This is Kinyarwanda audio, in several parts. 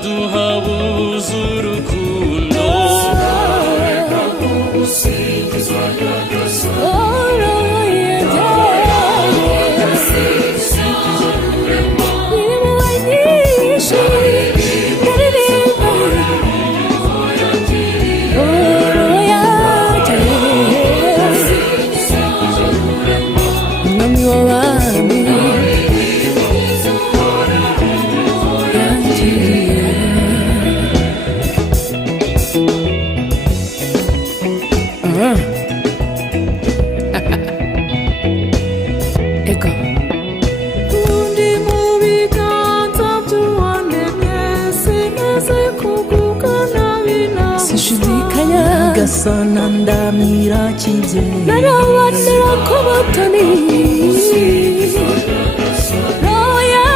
waduhabuza urukundo sinareka kugusingiza Sananda mira chize Narawandara komatani Roya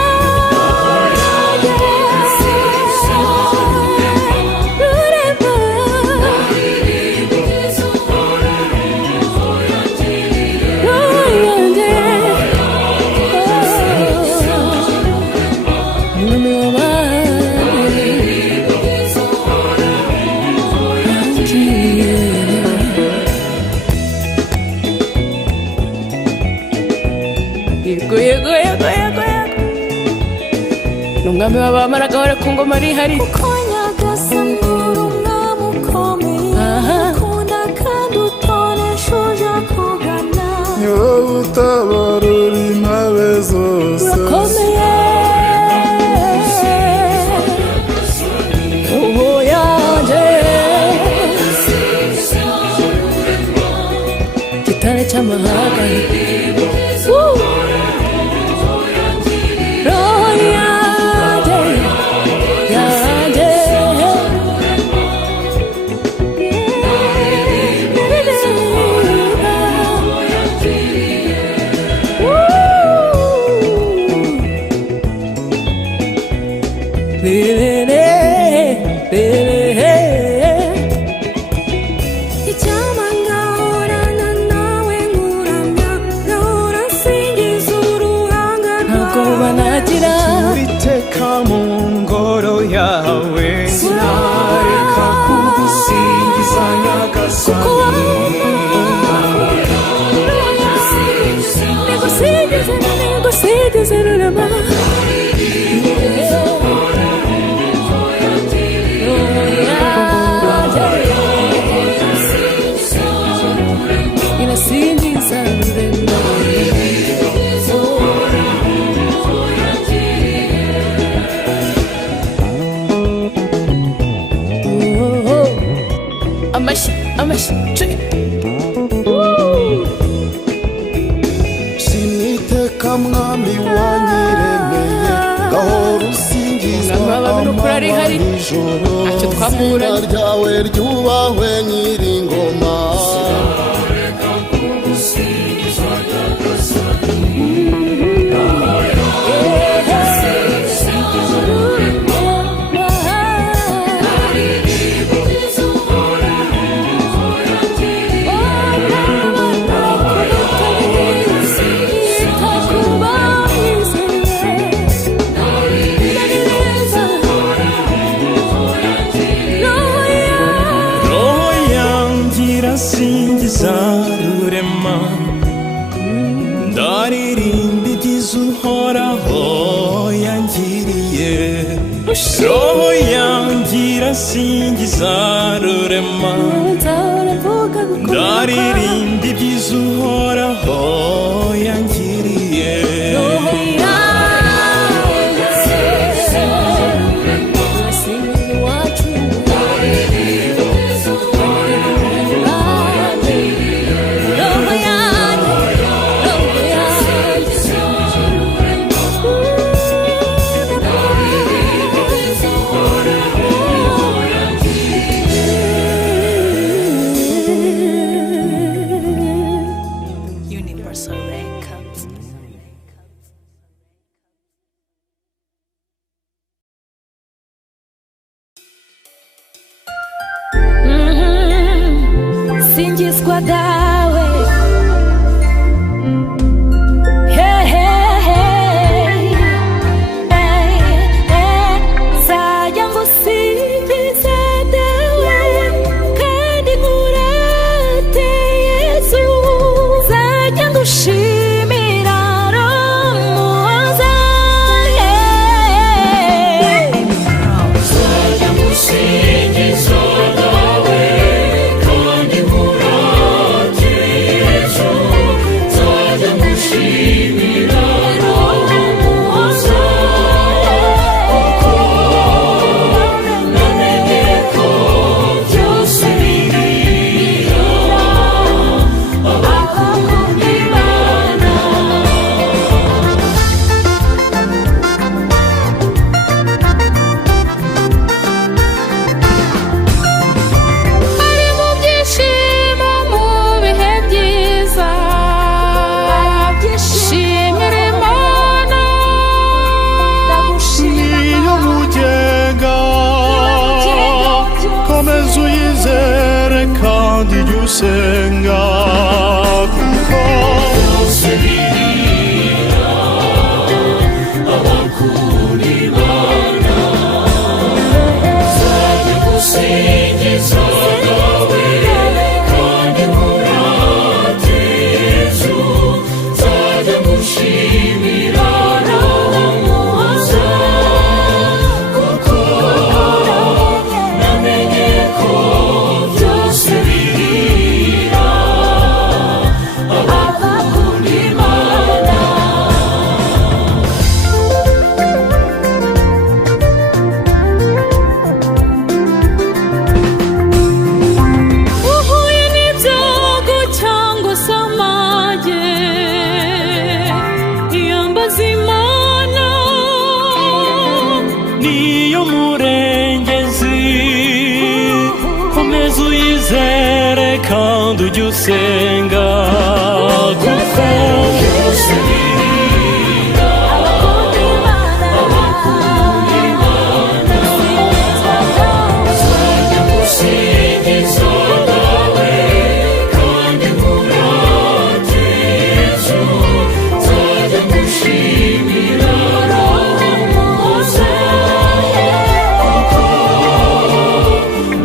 Rurema Royande Nungame wabamara gahora ku ngoma ari hari Konyagasambura umwami ukomeye Ukunda kandi utoneshoje akugana Niwowe utabarura impabe zose Urakomeye Roho yanje Gitare cy'amahanga Uriteka mu ngoro yawe sinareka kugusingiza nyagasani Nigusingize rurema Inasingiza rurema Amashi Siniteka mwami wanyiremeye gahora usingiza amanywa n'ijoro izina ryawe ryubahwe nyiringoma sinareka kugusingiza nyagasani singiza rurema ndaririmba ibyiza uhoraho yangiriye roho yangira singiza rurema ndaririmba ibyiza uhoraho yangiriye Singizwa dawe Sajya gusenga kuko byose bihira abakunda Imana. Nzajya gusingiza nawe kandi nkurate Yesu, nzajya gushimira Roho Muhoza, kuko namenye ko byose bihira abakunda Imana. uhuye n'ibyago cyangwa se amage, iyambaza Imana niyo murengezi, komeza uyizere kandi ujye usenga kuko byose bihira abakunda Imana. Nzajya gusingiza nawe kandi nkurate Yesu, nzajya gushimira Roho Muhoza, kuko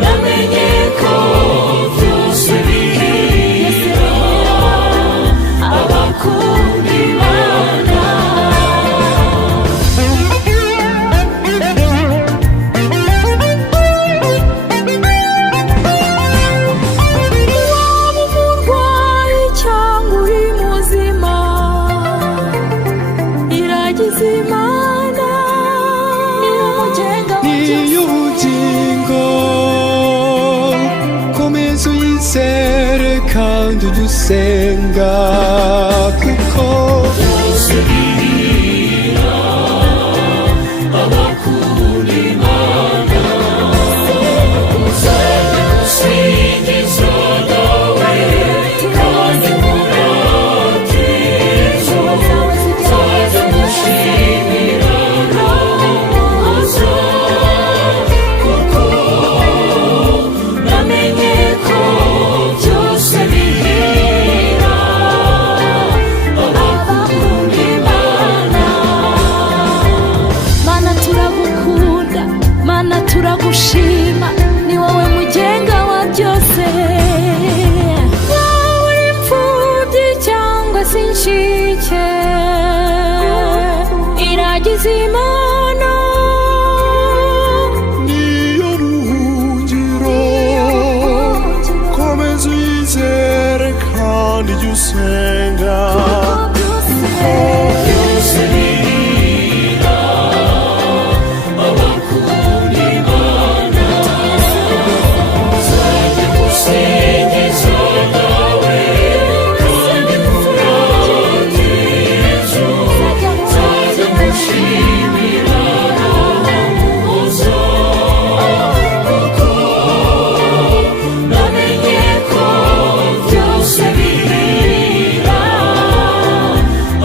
namenye ko byose bihira abakunda Imana. waba umurwayi cyangwa uri muzima, iragiza Imana niyo mugenga wa byose. n'iy'ubugingo, komeza uyizere kandi ujye usenga kuko byose bihira abakunda Imana. Nzajya gusingiza nawe kandi nkurate Yesu, nzajya gushimira Roho Muhoza, kuko namenye ko byose bihira abakunda Imana. Mana turagukunda, Mana turagushima, ni wowe mugenga wa byose. Waba uri imfubyi cyangwa se inshike, iragiza Imana niyo buhungiro, komeza uyizere kandi ujye usenga kuko byose bihira abakunda Imana. Nzajya gusingiza nawe kandi nkurate Yesu, nzajya gushimira Roho Muhoza, kuko namenye ko byose bihira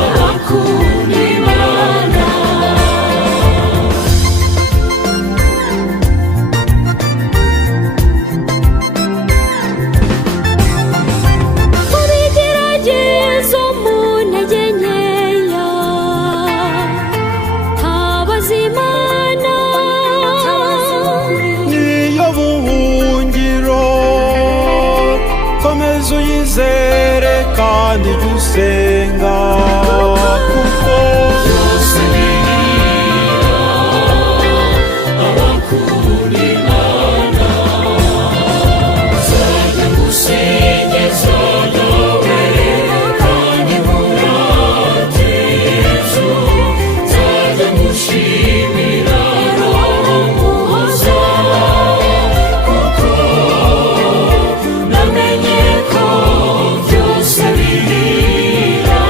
abakunda Imana. mu bigeragezo, mu ntege nkeya, habaza Imana niyo buhungiro, komeza uyizere kandi ujye usenga kuko byose bihira abakunda Imana. Nzajya gusingiza nawe kandi nkurate Yesu, nzajya gushimira Roho Muhoza, kuko namenye ko byose bihira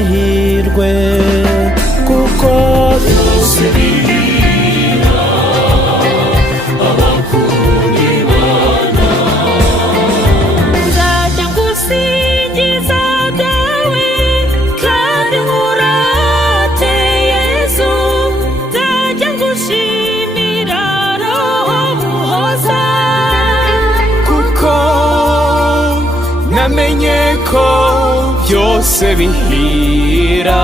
amahirwe kuko byose bihira abakunda Imana. nzajya ngusingiza dawe kandi nkurate Yesu, nzajya ngushimira roho muhoza, kuko namenye ko byose bihira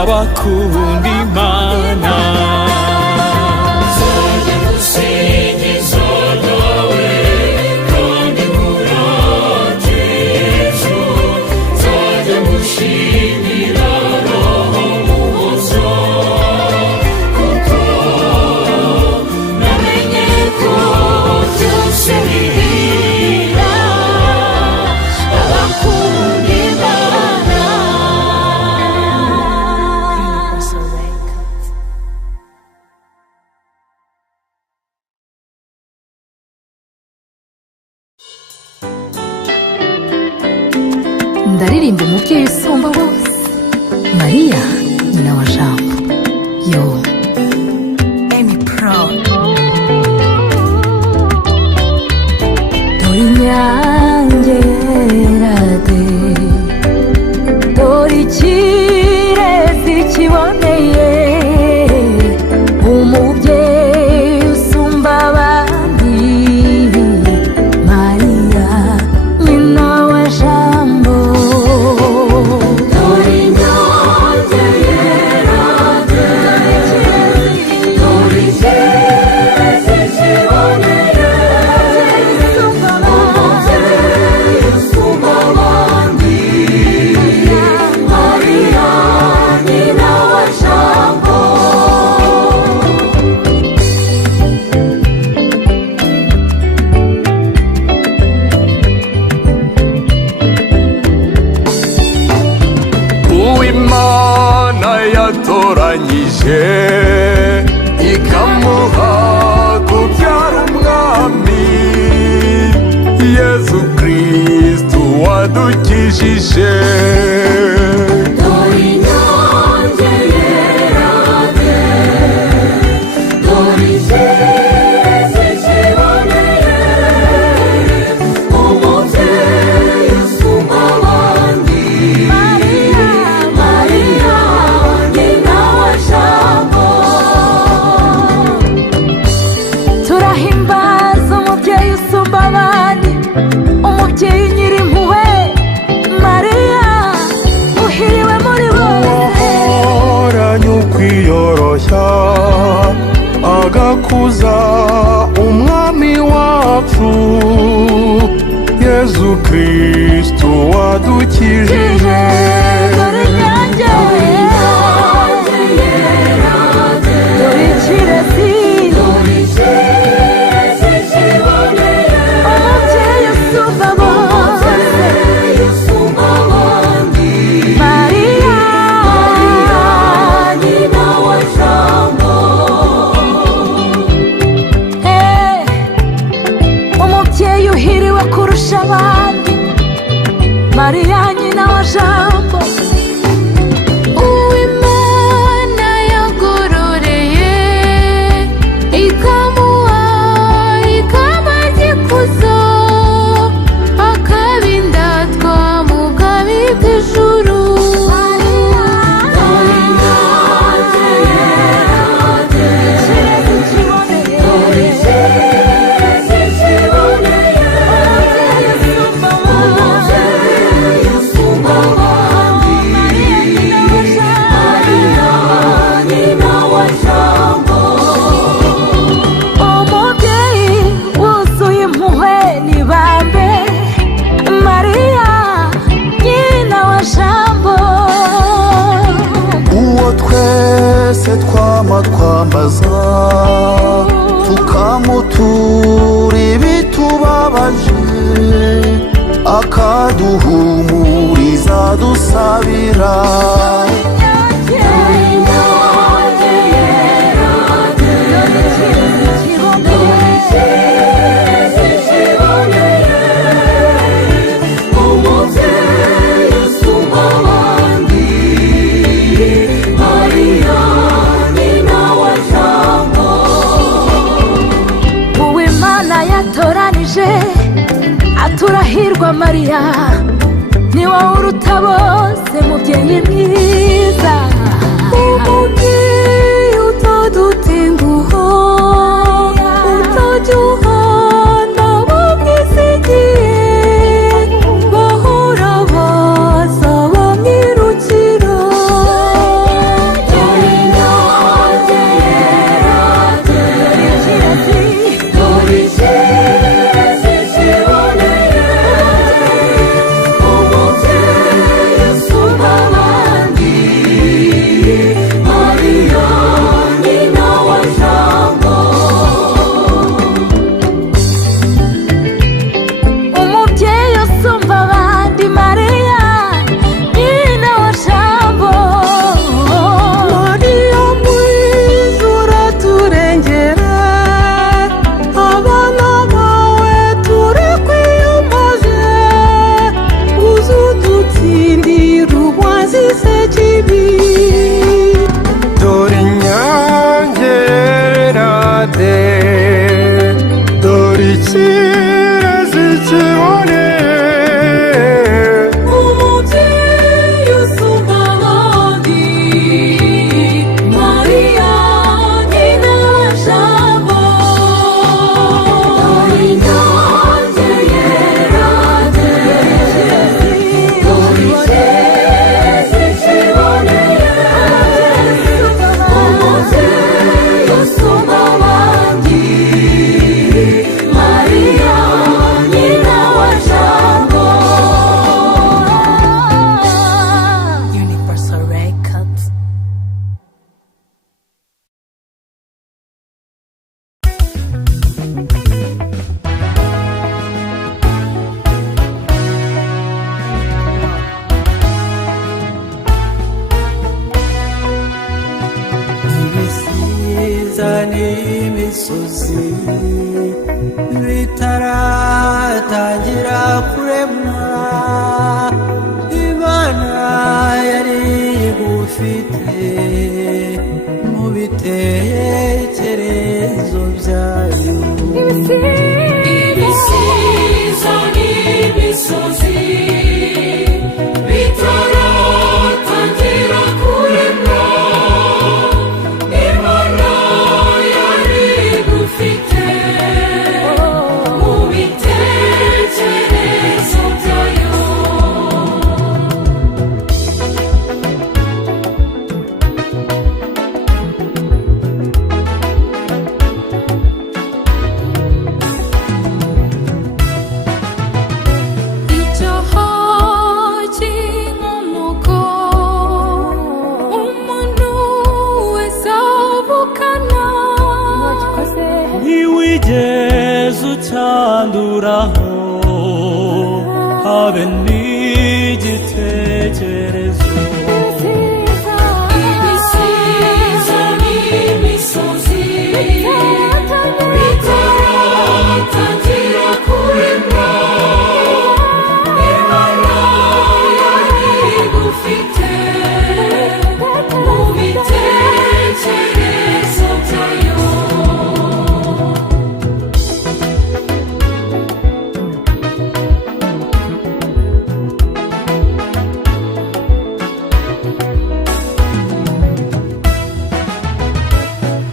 abakunda Imana. Nzajya ngusingiza dawe kandi nkurate Yesu, nzajya ngushimira roho muhoza, kuko namenye ko byose bihira abakunda Imana. ndaririmba umubyeyi usumba bose, Mariya nyina wa Jambo. Yo Amy Pro. Dore inyange rade, dore ikirezi kiboneye, umubyeyi usumba abandi, Mariya nyina wa Jambo. Dore inyange rade, dore ikirezi kiboneye, umubyeyi usumba abandi, Mariya nyina wa Jambo. Uwimana yatoranyije ikamuha kubyara umwami Yesu Kristu wadukijije. Dore inyange rade, dore ikirezi kiboneye, umubyeyi usumba abandi, Mariya nyina wa Jambo. Turahimbaza umubyeyi usumba abandi, umubyeyi nyirimpuhwe, Mariya uhiriwe muri bose. Wahoranye ukwiyoroshya agakuza umwami wacu Yesu Kristu wadukijije. Dore inyange rade, dore ikirezi kiboneye, umubyeyi usumba bose, Mariya nyina wa Jambo. Umubyeyi uhiriwe kurusha abandi, Mariya nyina wa Jambo. Uwimana yagororeye ikamuha ikamba ry'ikuzo, akabindatwa mu bwami bw'ijuru. Dore inyange rade, dore ikirezi kiboneye, umubyeyi usumba abandi, Mariya nyina wa Jambo. Umubyeyi wuzuye impuhwe n'ibambe, Mariya nyina wa Jambo. uwo twese twama twambaza tukamutura ibitubabaje, akaduhumuriza dusabira. Dore inyange rade, dore ikirezi kiboneye, umubyeyi usumba abandi. Mariya ni wowe uruta bose mubyeyi mwiza, umubyeyi utadutenguha, utajya uhana bamwizigiye, bahora baza bamwirukira. Dore inyange yera de, dore ikirezi kiboneye, umubyeyi usumba abandi, Mariya nyina wa Jambo. Umubyeyi usumba abandi, Mariya nyina wa Jambo. Mariya mwiza uraturengera, abana bawe turakwiyambaje, uze udutsindire urwazize kibi. dore inyange yera de, dore ikirezi kiboneye, Umubyeyi usumba abandi, Mariya nyina wa Jambo. Dore inyange yera de, dore ikirezi kiboneye, umubyeyi usumba abandi, Mariya nyina wa Jambo. Universal Records. ibisiza n'imisozi bitaratangira kuremwa, Imana yari igufite mu bitekerezo byayo. ibisiza n'imisozi bitaratangira kuremwa, Imana yari igufite mu bitekerezo byayo. icyaha cy'inkomoko umuntu wese avukana, ntiwigeze ucyanduraho habe n'igitekerezo. Ibisiza n'imisozi bitaratangira kuremwa, Imana yari igufite mu bitekerezo byayo.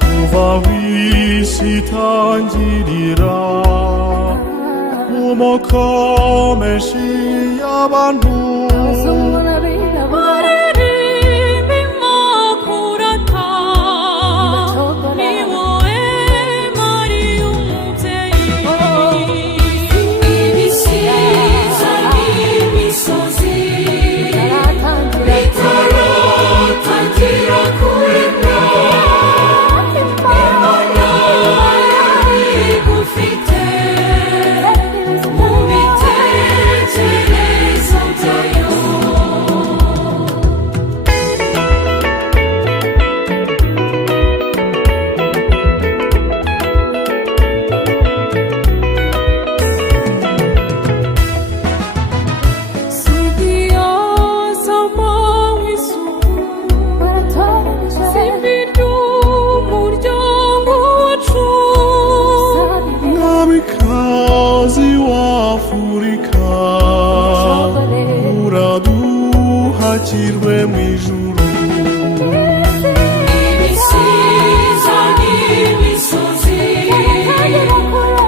kuva w'isi itangirira mu moko menshi y'abantu, baririmbimo kurata, ni wowe Mariya umubyeyi. Ibisiza n'imisozi bitaratangira kuremwa, Imana yari igufite mu bitekerezo byayo. twakirwe mu ijuru. Ibisiza n'imisozi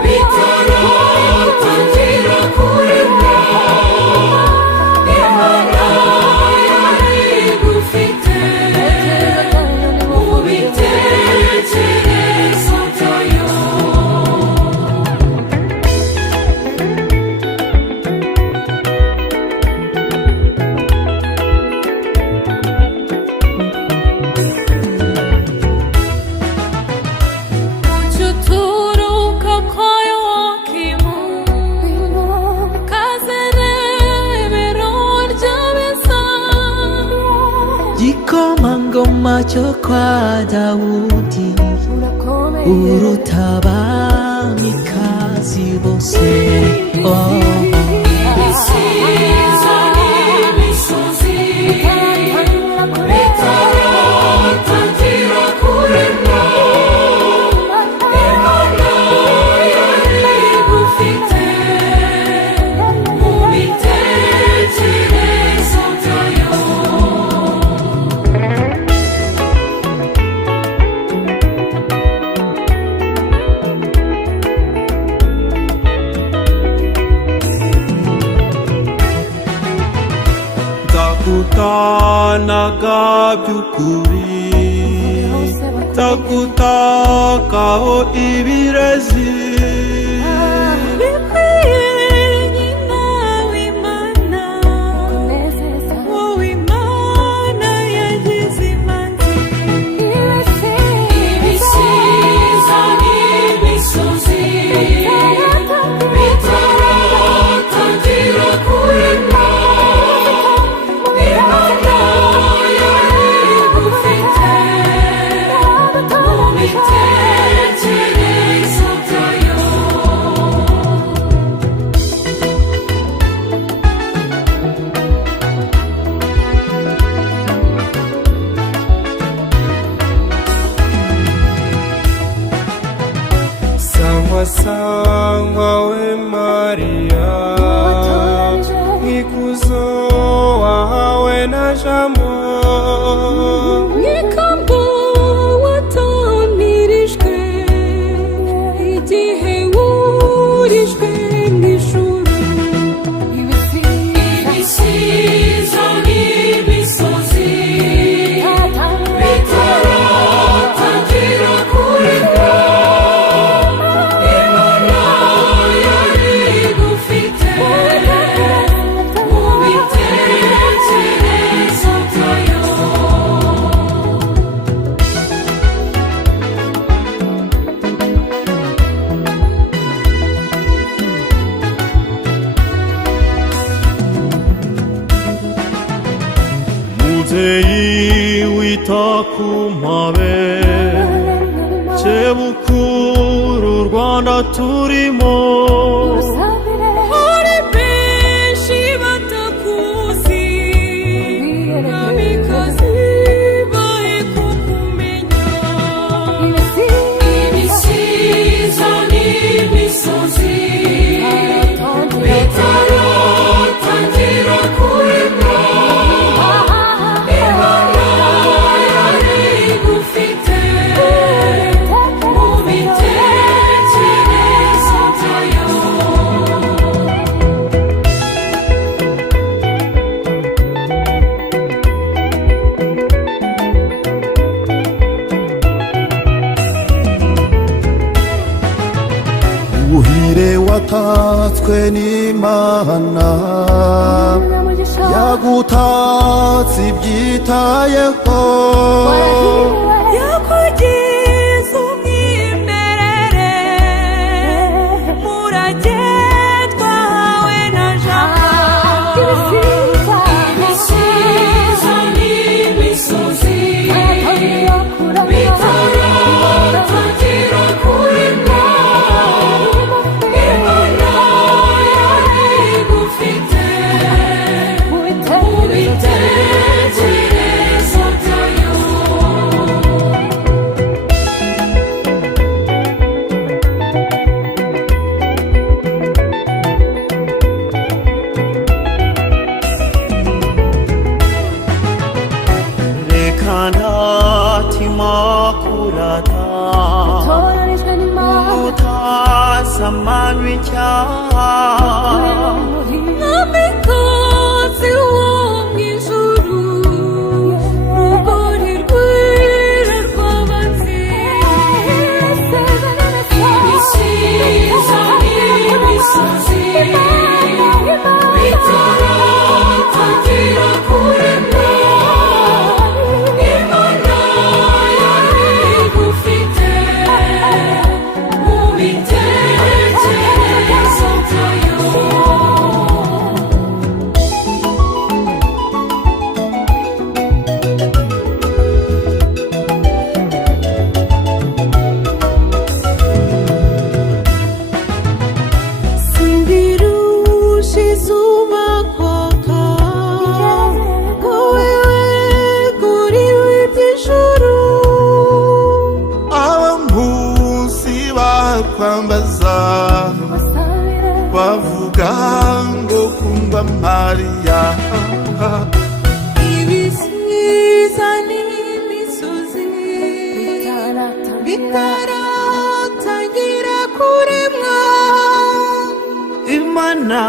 bitaratangira kuremwa, Imana yari igufite mu bitekerezo byayo. Uturuka kwa Yowakimu, kazere ibirori bisa. Gikomangoma cyo kwa Dawudi, uruta abamikazi bose. Ibisiza n'imisozi bitaratangira kuremwa, Imana yari igufite mu bitekerezo byayo. Ndakutanaga by'ukuri, ndagutakaho ibirezi. Ibisiza n'imisozi bitaratangira kuremwa, Imana yari igufite mu bitekerezo byayo. Sangwa sangwa we Maria, ikuzo wahawe na jambo. Nikambo watamirijwe igihe wurijwe mw'ijuru. Ibisiza n'imisozi bitaratangira kuremwa, Imana yari igufite mu bitekerezo byayo. Mubyeyi wita ku mpabe, Cyebukuru Rwanda turimo. Hari benshi batakuzi, Mwamikazi bahe kukumenya. Ibisiza n'imisozi bitaratangira kuremwa, Imana yari igufite mu bitekerezo byayo. Uhire watatswe n'Imana, yagutatse ibyitayeho. Yakugize umwimerere, murage twahawe na Jambo. Ibisiza n'imisozi bitaratangira kuremwa, Imana yari igufite mu bitekerezo byayo. amanywa icyaha Mwamikazi wo mw'ijuru rugori rwera rw'abanziza ibisiza n'imisozi bitaratangira kuremwa Imana yari igufite mu bitekerezo byayo Simbirusha izuba kwaka ko wewe kuri w'iby'ijuru abankusi bakwambaza bavuga ngo kumva Mariya ibisiza n'imisozi bitaratangira kuremwa Imana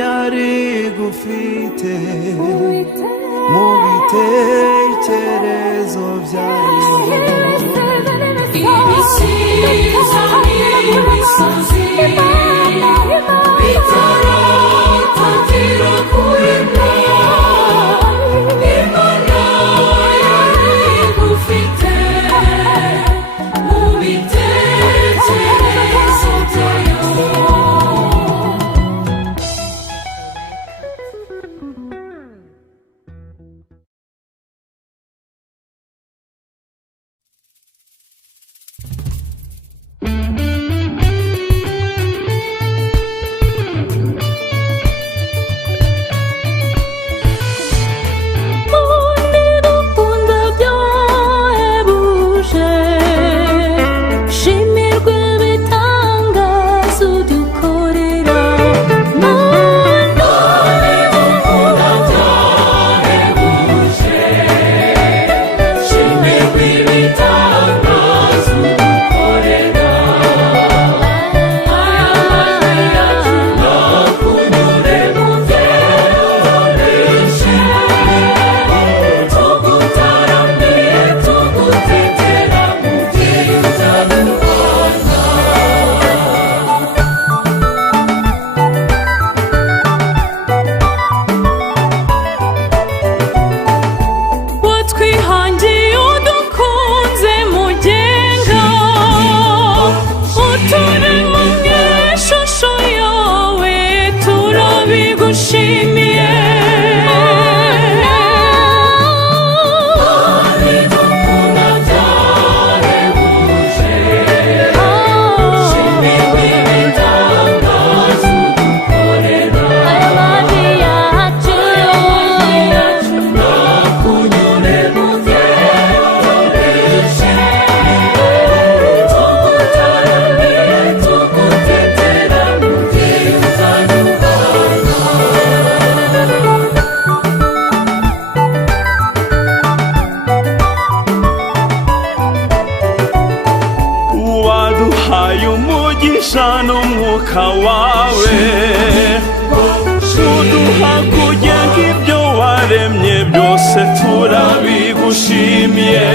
yari igufite mu bitekerezo byayo ibisiza n'imisozi bitaratangira kuremwa Imana yari igufite mu bitekerezo byayo n'umwuka wawe uduha kugenga ibyo waremye byose turabigushimiye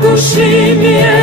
turabigushimiye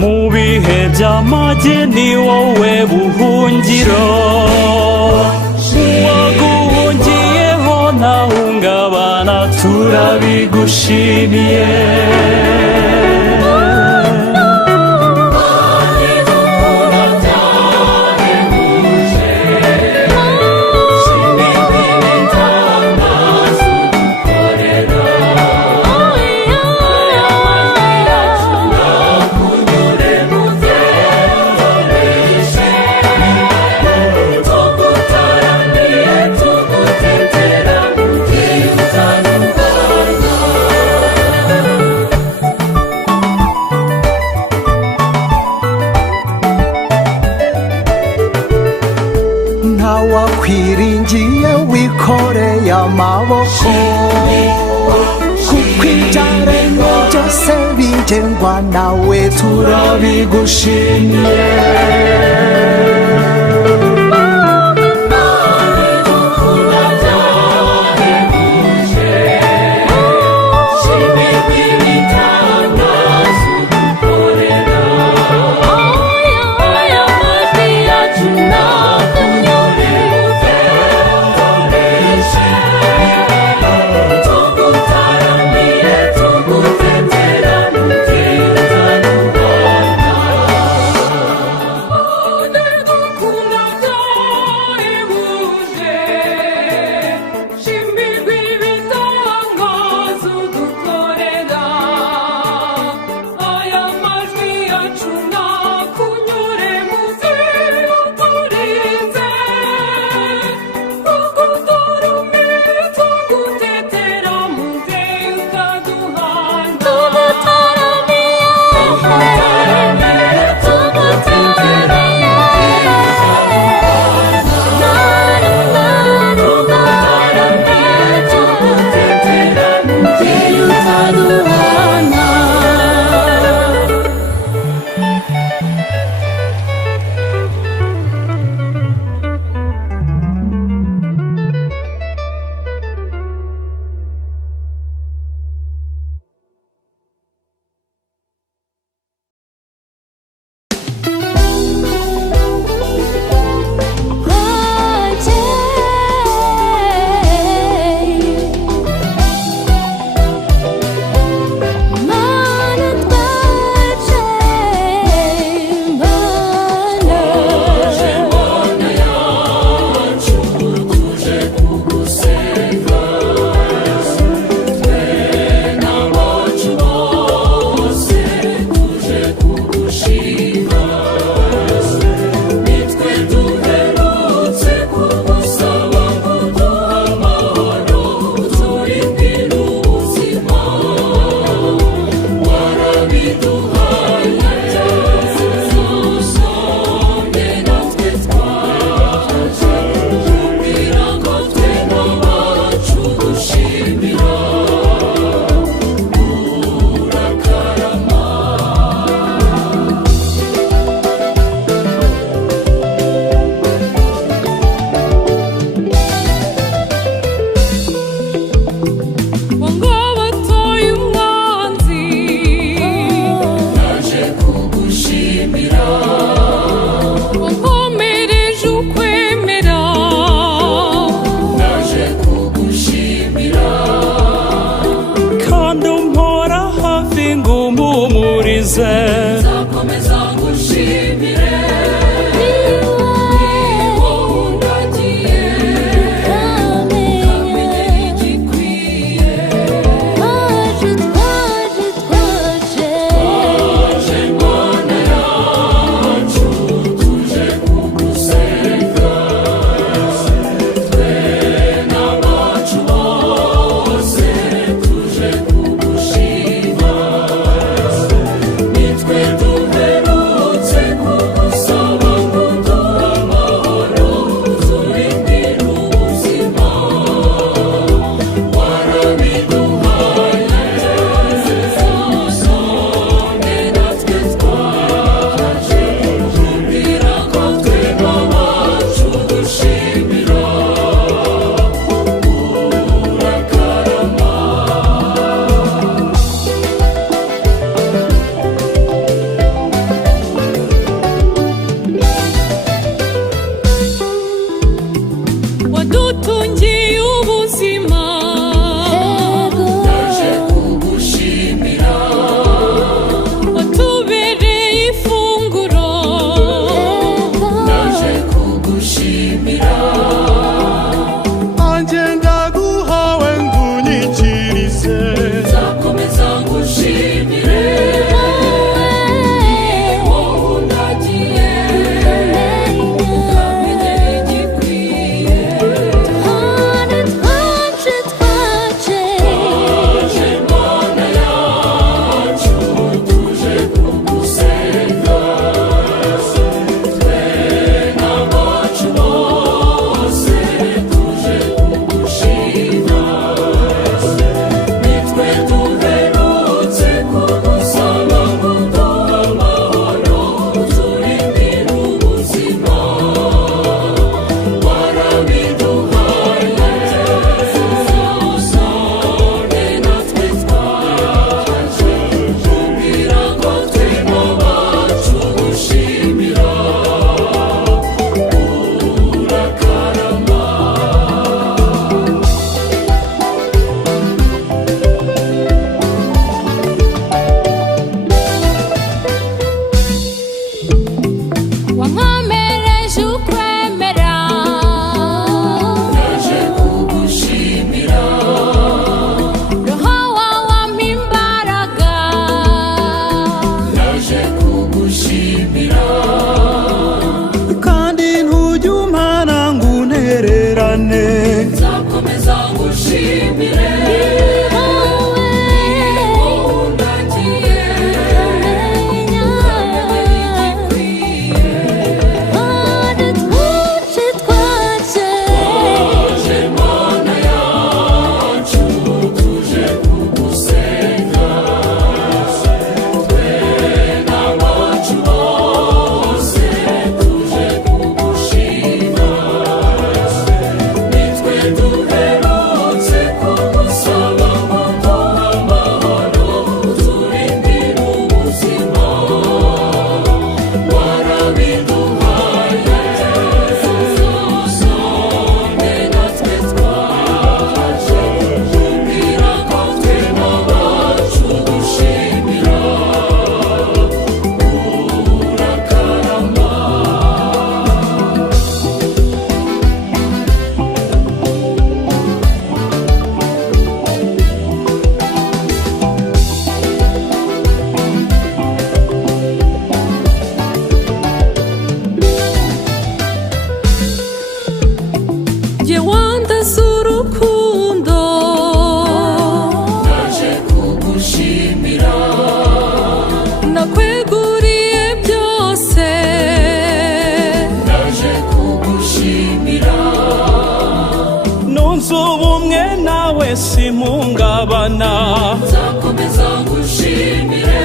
mu bihe by'amage ni wowe buhungiro uwaguhungiyeho ntahungabana turabigushimiye ntawakwiringiye wikoreye amaboko kuko ibyaremwe byose bigengwa nawe turabigushimiye twunze ubumwe nawe simpungabana nzakomeza ngushimire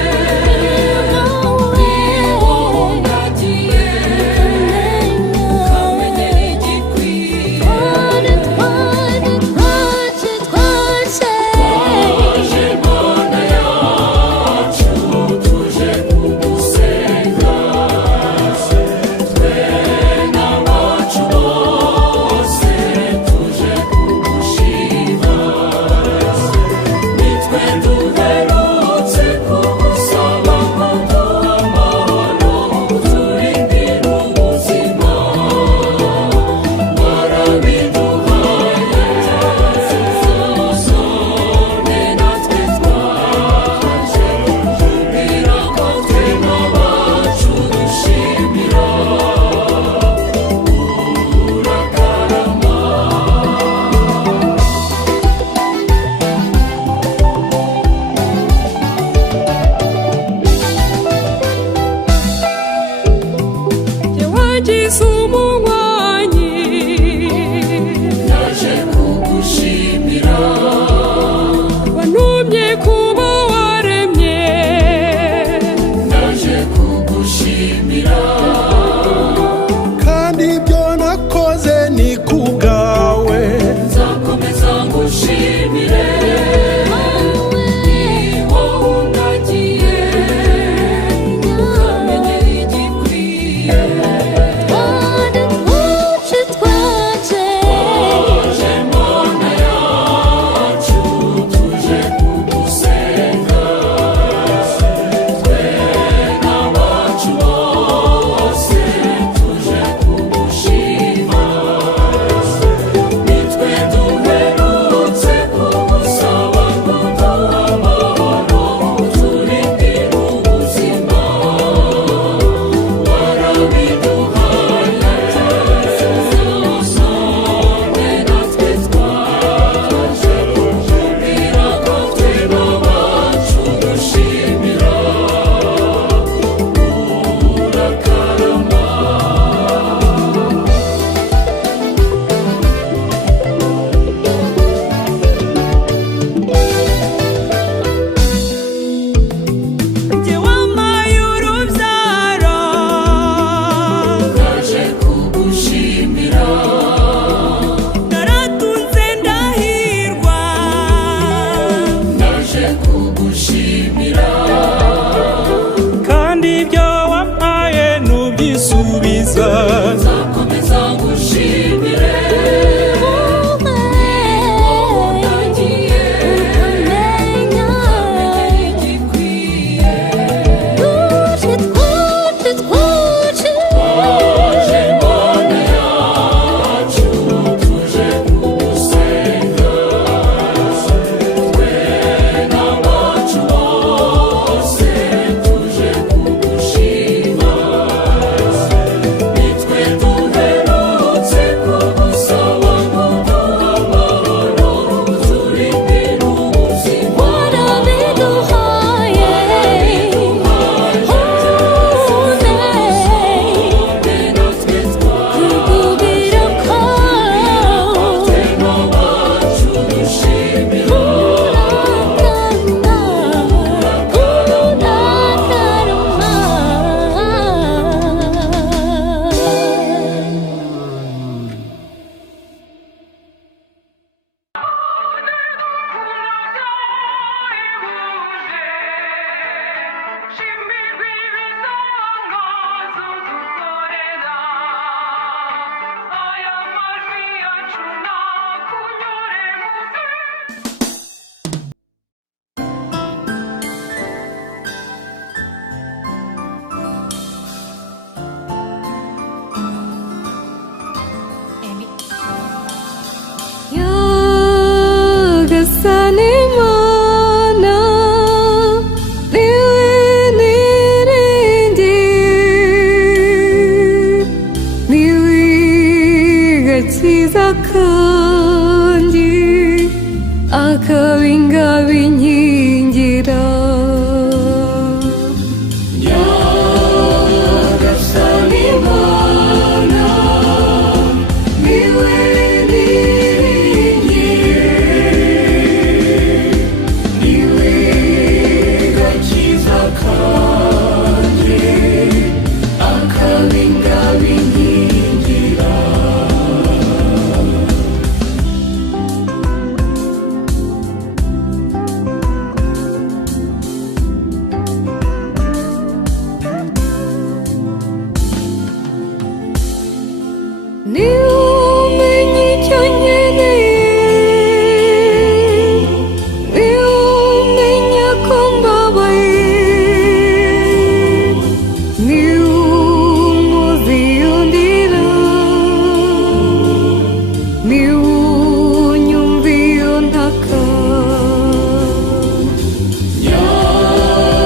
niunyumvio ntaka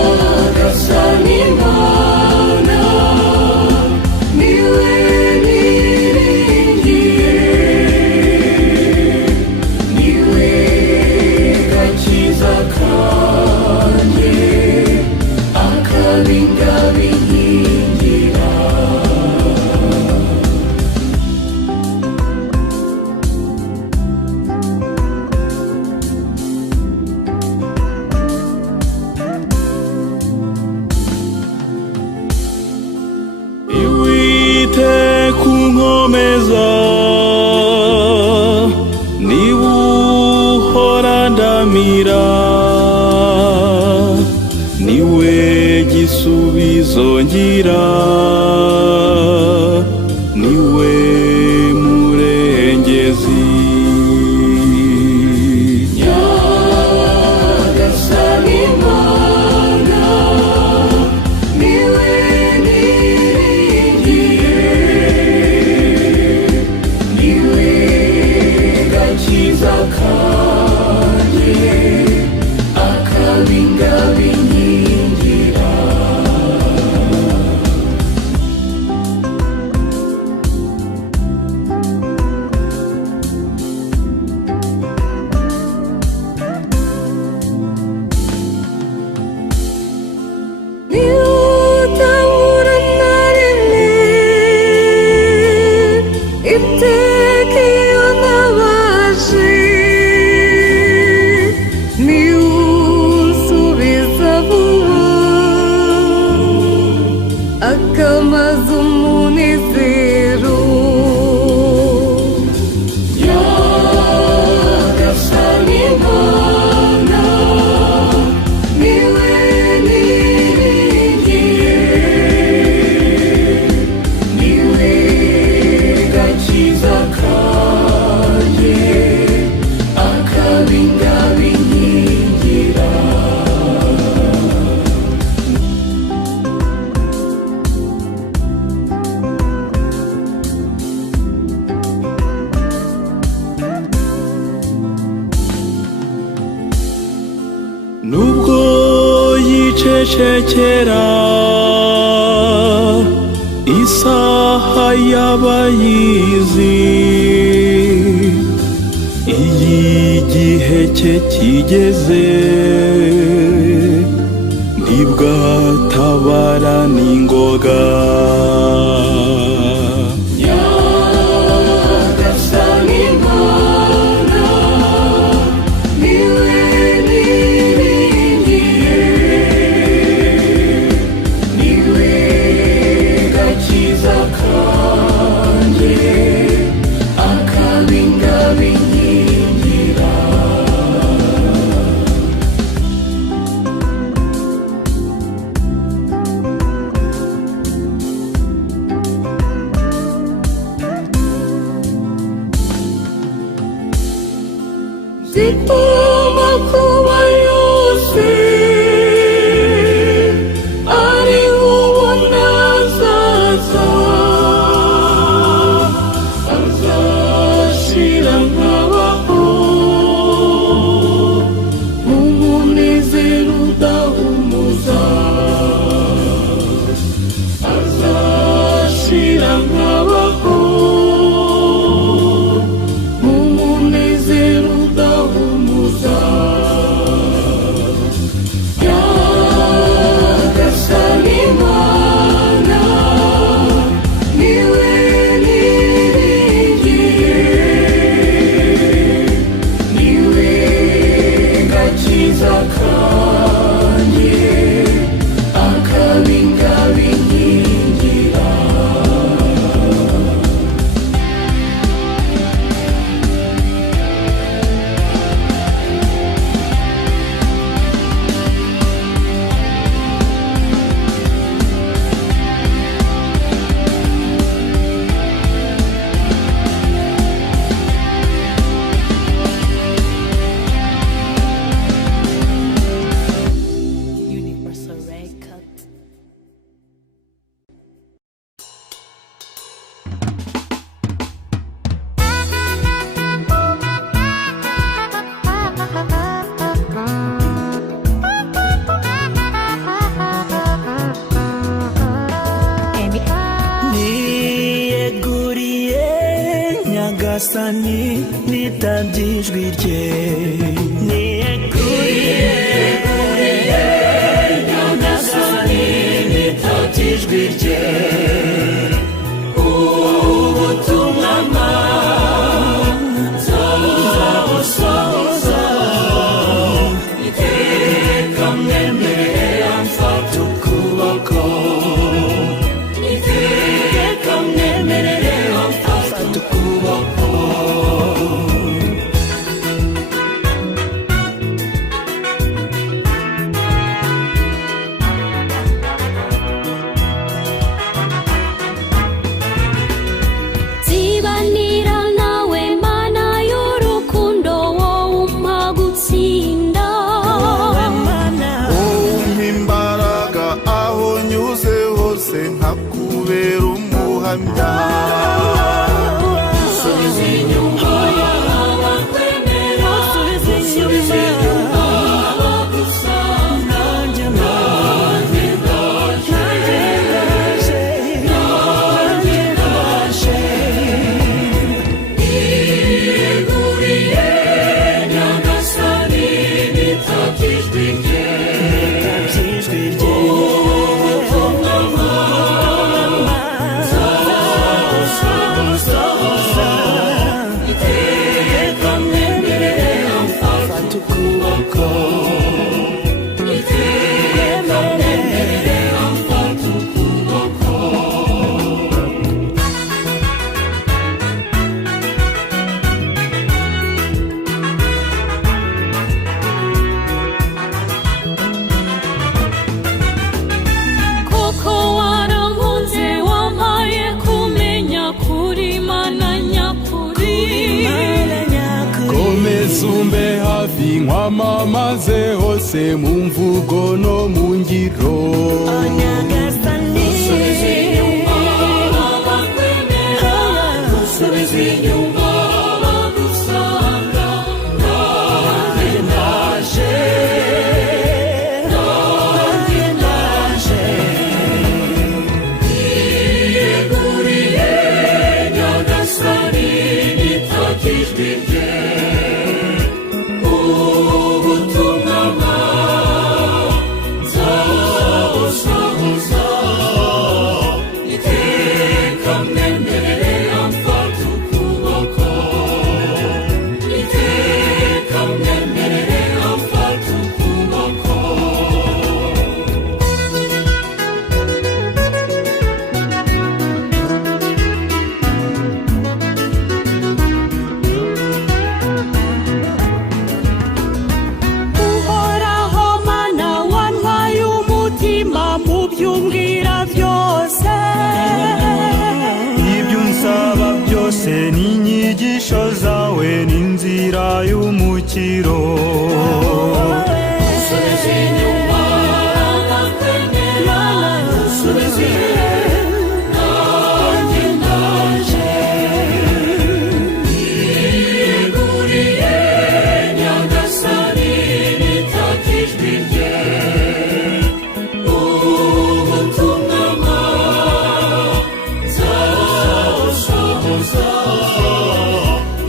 Nyagasani Mana niwe niringiye niwe gakiza kanje akabingabinkingira Iwite kunkomeza nibuhora ndamira niwe gisubizo ngira niwe murengezi Nyagasani Mana niwe niringiye niwe gakiza kanje akabingabinkingira niutabura na rimwe iteka iyo nabaje niusubiza vuba akamaza umunezero Nyagasani Mana niwe niringiye niwe gakiza kanje akabingabinkingira nubwo yicecekera isaha y'abayizi igihe cye kigeze ntibwatabara n'ingoga Nyagasani Mana niwe niringiye niwe gakiza kanje akabingabinkingira zituma kuba yose ari ubona azaza azashira nkabaho mu munezero udahumuza azashira nkabaho mu munezero udahumuza nitabye ijwi rye niyeguriye nyagasani nitabye ijwi rye ubutumwa nzabusohoza iteka mwemerere amfata ukuboko iteka mwemerere amfata ukuboko zibanira nawe mana y'urukundo wowe umpa gutsinda umpa imbaraga aho nyuze hose nkakubera umuhamya subiza inyuma abakwemera subiza inyuma abagusanga nanjye ndaje niyeguriye nyagasani nitabye ijwi rye ubutumwa nzabusohoza iteka mwemerere amfata ukuboko iteka mwemerere amfata ukuboko koko warankunze wampaye kumenya kuri mana nyakuri komeza umbe hafi nkwamamaze hose mu mvugo no mu ngiro subiza inyuma abakwemera subiza inyuma abagusanga nanjye ndaje niyeguriye nyagasani nitabye ijwi rye ubutumwa nzabusohoza iteka mwemerere amfata ukuboko iteka mwemerere amfata ukuboko uhoraho mana wantwaye umutima mu by'umbwira byose ibyo unsaba byose n'inyigisho zawe n'inzira y'umukiro subiza inyuma abakwemera subiza inyuma nanjye ndaje niyeguriye nyagasani nitabye ijwi rye ubutumwa nzabusohoza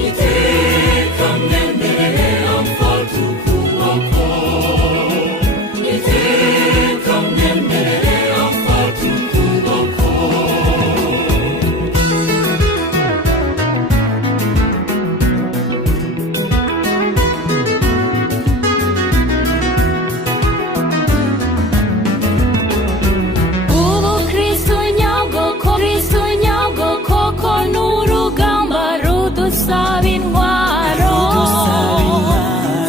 iteka mwemerere amfata ukuboko iteka mwemerere amfata ukuboko ubu kristo nyabwo koko n'urugamba rudusaba intwaro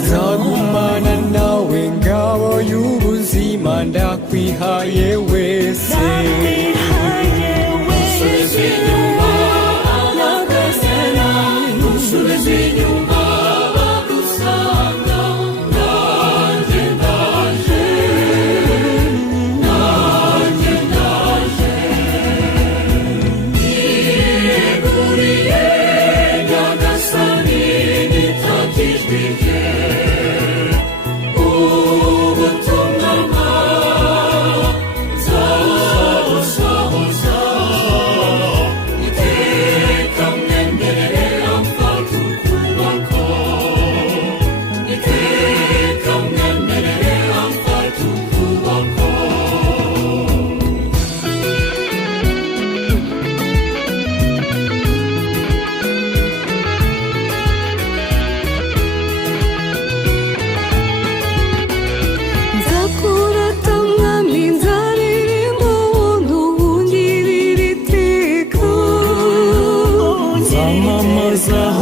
nzagumana nawe ngabo y'ubuzima ndakwihaye wese subiza inyuma abakwemera subiza inyuma abagusanga nanjye ndaje niyeguriye nyagasani nitabye ijwi rye ubutumwa nzabusohoza iteka mwemerere amfata ukuboko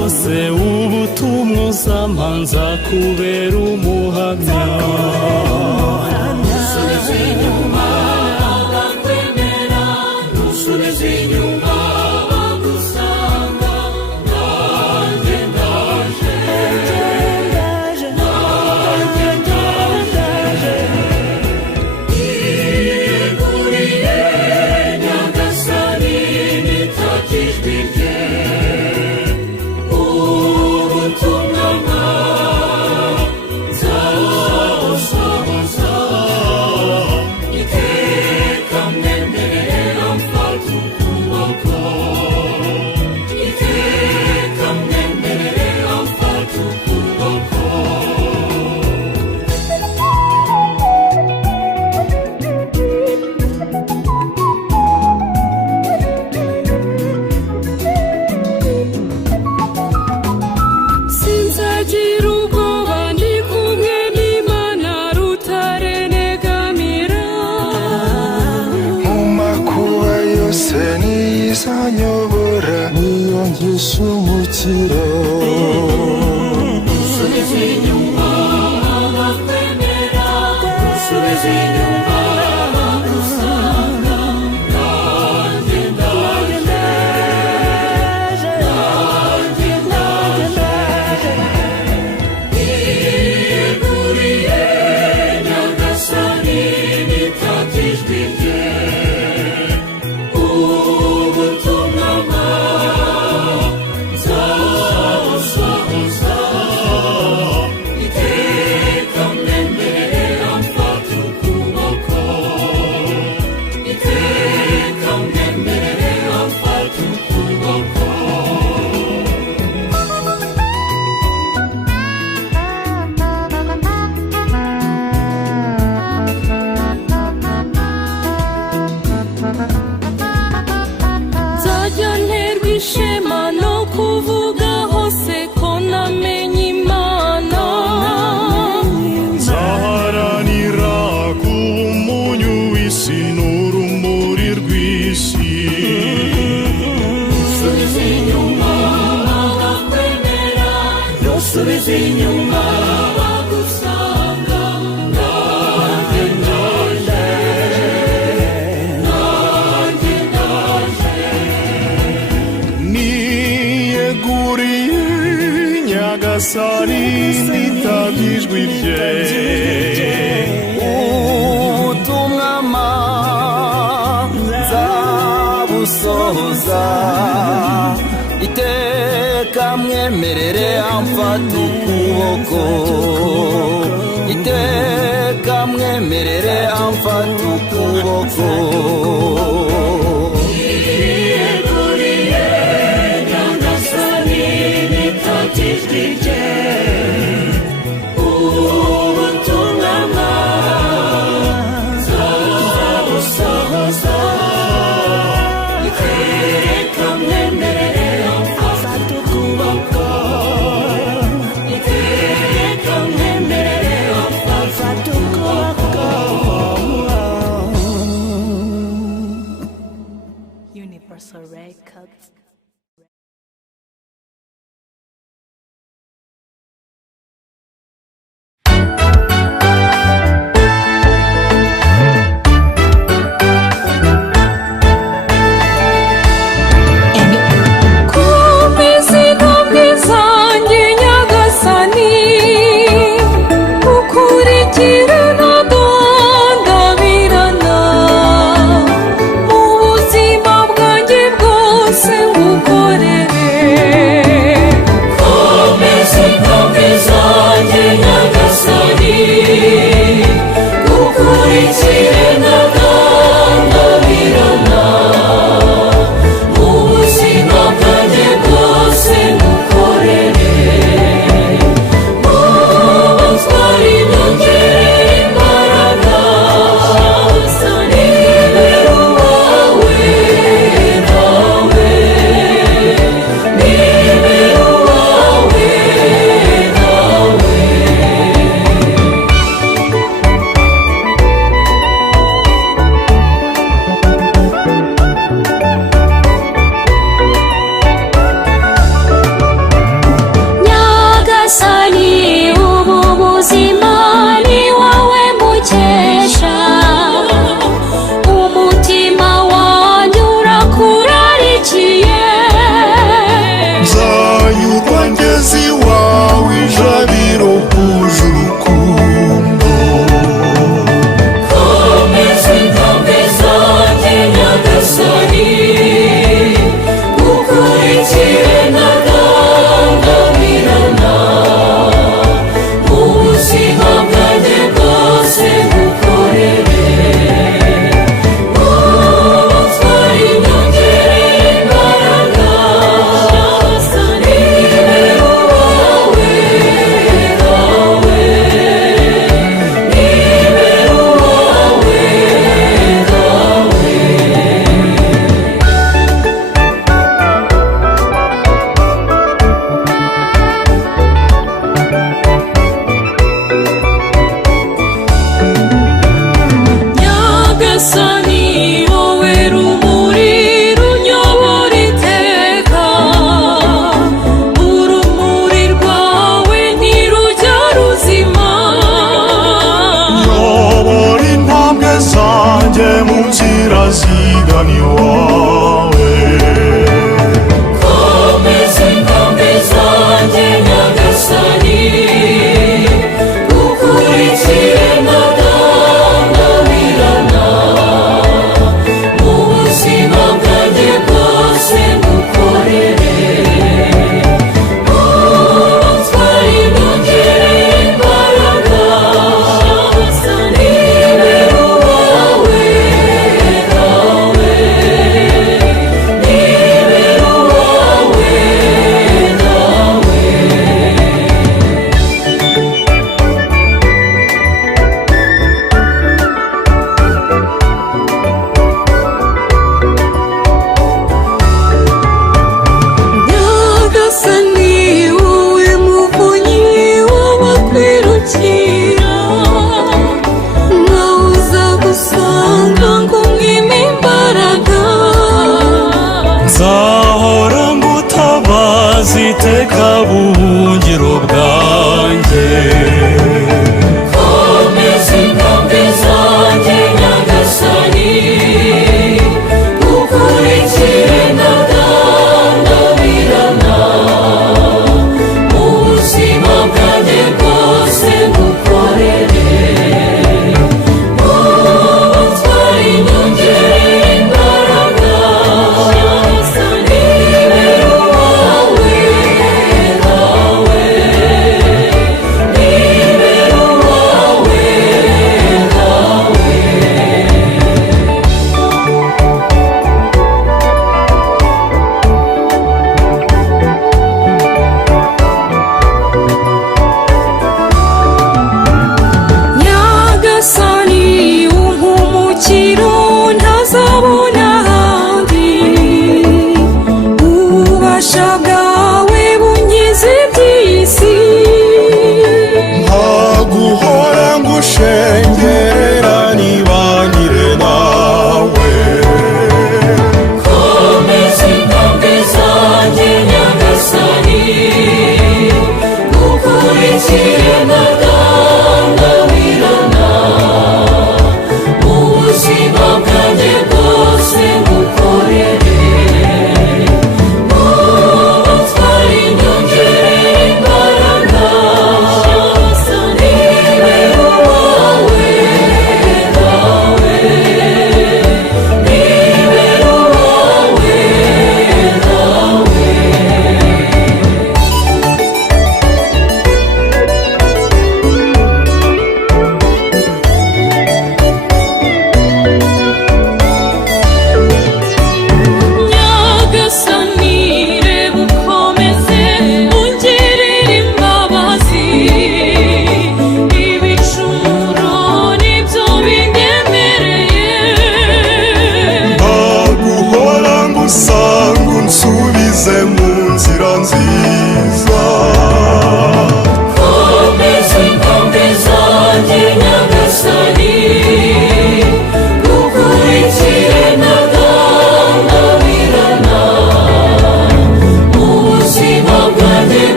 hose ubutumwa uzamanza kubera umuhamya. Nusubiza inyuma abakwemera, nusubiza inyuma abagusanga, nanjye ndaje, nanjye ndaje. Niyeguriye Nyagasani, nitaka ijwi rye, ubutumwa nzabusohoza, iteka mwemerera mfata ukuboko, iteka mwemerera mfata ukuboko. sinzagira ubwoba ndi kumwe n'Imana rutare negamira. mu makuba yose niyizanyobora, niyo ngisha umukiro. Nusubiza inyuma abakwemera, nusubiza inyuma abagusanga, nanjye ndaje, nanjye ndaje. Niyeguriye Nyagasani, nitaka ijwi rye, ubutumwa nzabusohoza, iteka mwemerera mfata ukuboko, iteka mwemerera mfata ukuboko. Nzajya nterwa ishema no kuvuga hose ko namenye Imana. Nzaharanira kuba umunyu w'isi n'urumuri rw'isi. Nusubiza inyuma abakwemera, nusubiza inyuma abagusanga, nanjye ndaje, nanjye ndaje. Niyeguriye Nyagasani, nitaka ijwi rye, ubutumwa nzabusohoza, iteka mwemerere amfata ukuboko, iteka mwemerere amfata ukuboko. Niyeguriye Nyagasani, nitaka ijwi rye, ubutumwa nzabusohoza, iteka mwemerera mfata ukuboko, iteka mwemerera mfata ukuboko. Universal Records.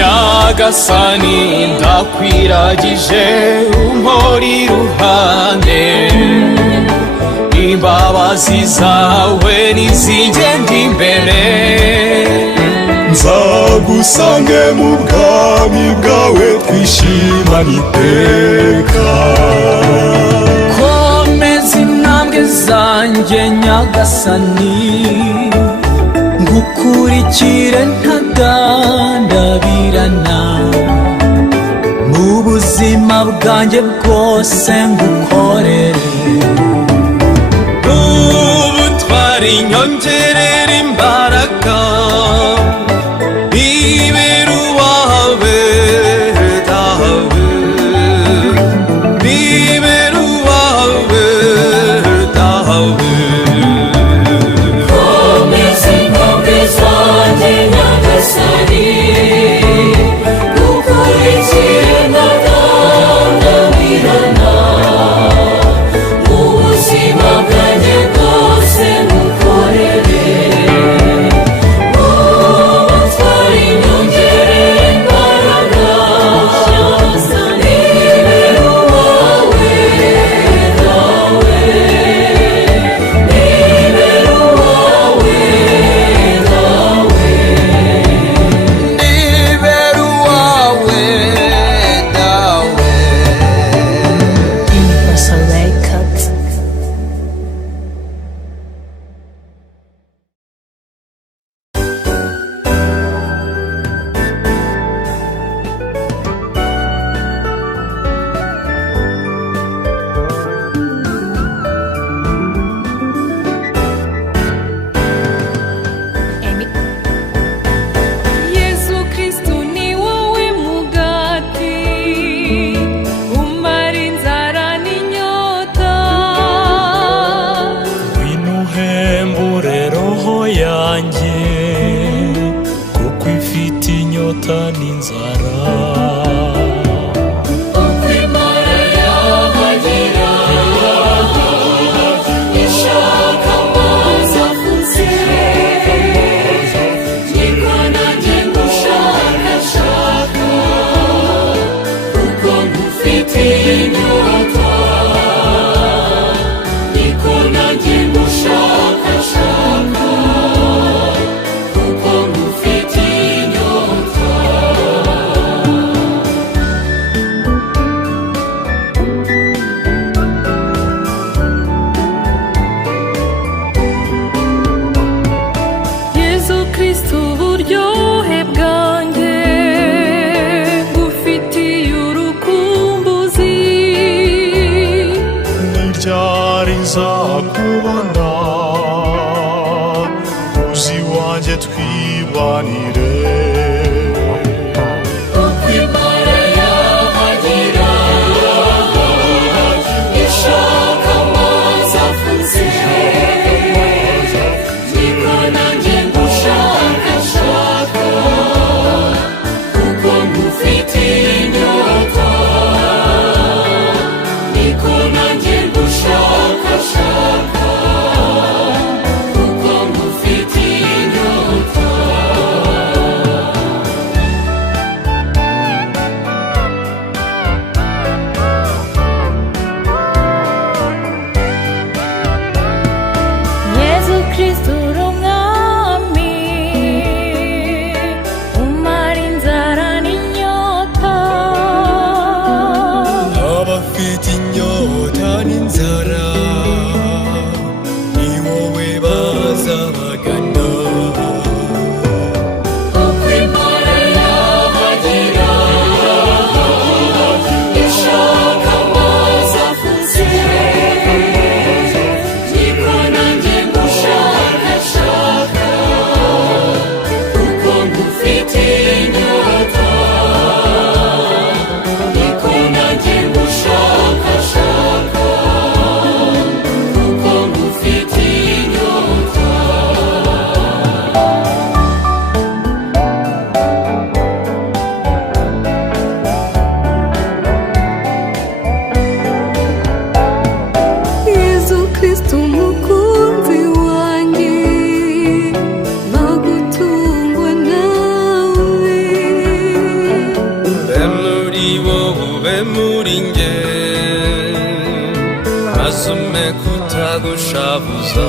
nyagasani ndakwiragije umpori iruhande imbabazi zawe nizingenda imbere nzagusange mu bwami bwawe twishimane iteka komeza intambwe zanjye nyagasani ngukurikire ntagandabirana mu buzima bwanjye bwose ngukorere ubutwari nyongerera imbaraga ibera uwawe dawe ibera uwawe dawe gushabuza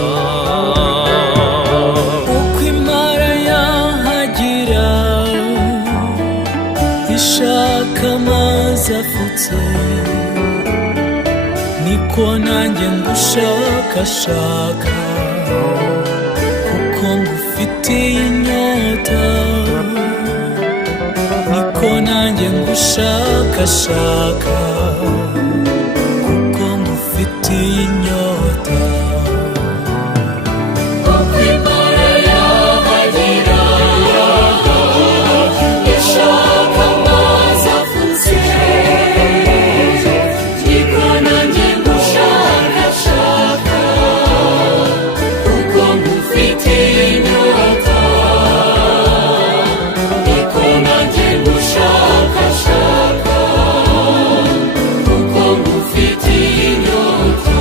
uko imara yahagira ishaka amazi afutse niko nanjye ngushakashaka kuko ngufitiye inyota niko nanjye ngushakashaka kuko ngufitiye inyota uko imara yahagira ishaka amazi afutse niko nanjye ngushakashaka kuko ngufitiye inyota niko nanjye ngushakashaka kuko ngufitiye inyota.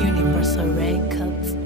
Universal Records.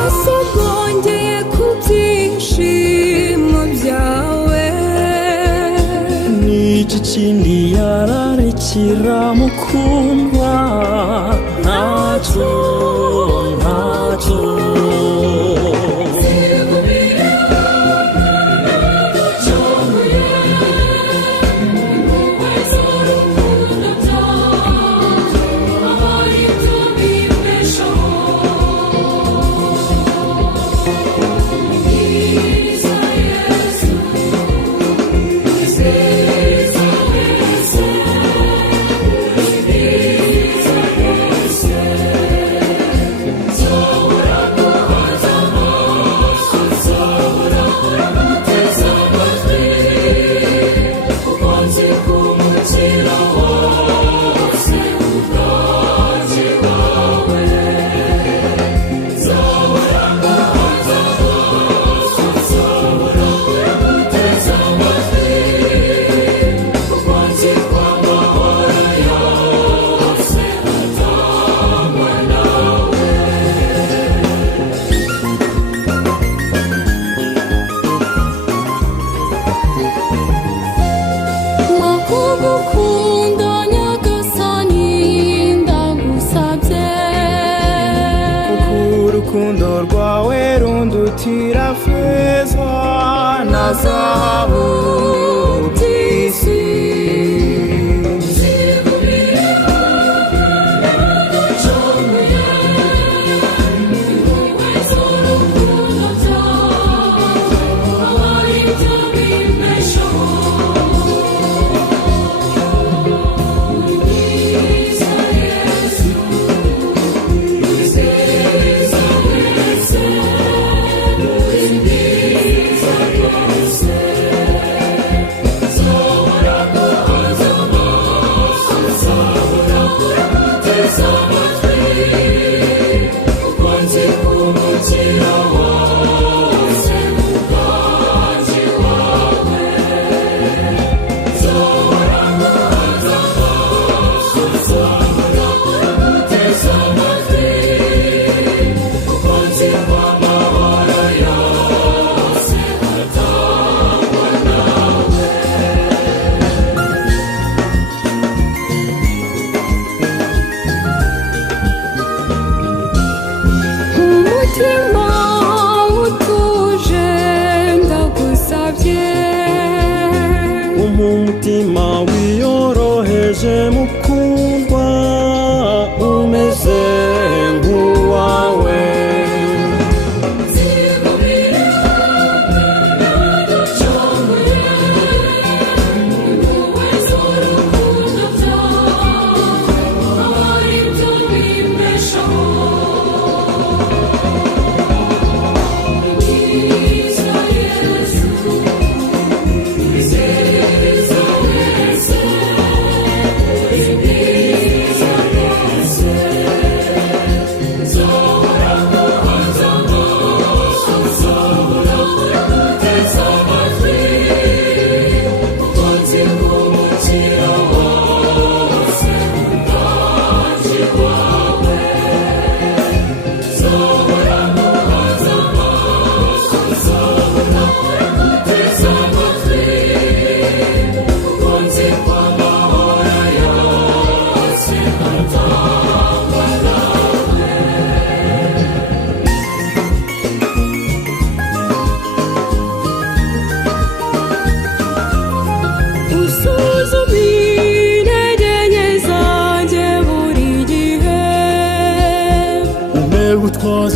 uwasogongeye ku byishimo byawe n'iki kindi yararekera mukundwa ntacyo ntacyo makugukunda nyagasani ndagusabye urukundo rwawe rundutira feza na zahabu by'isi Say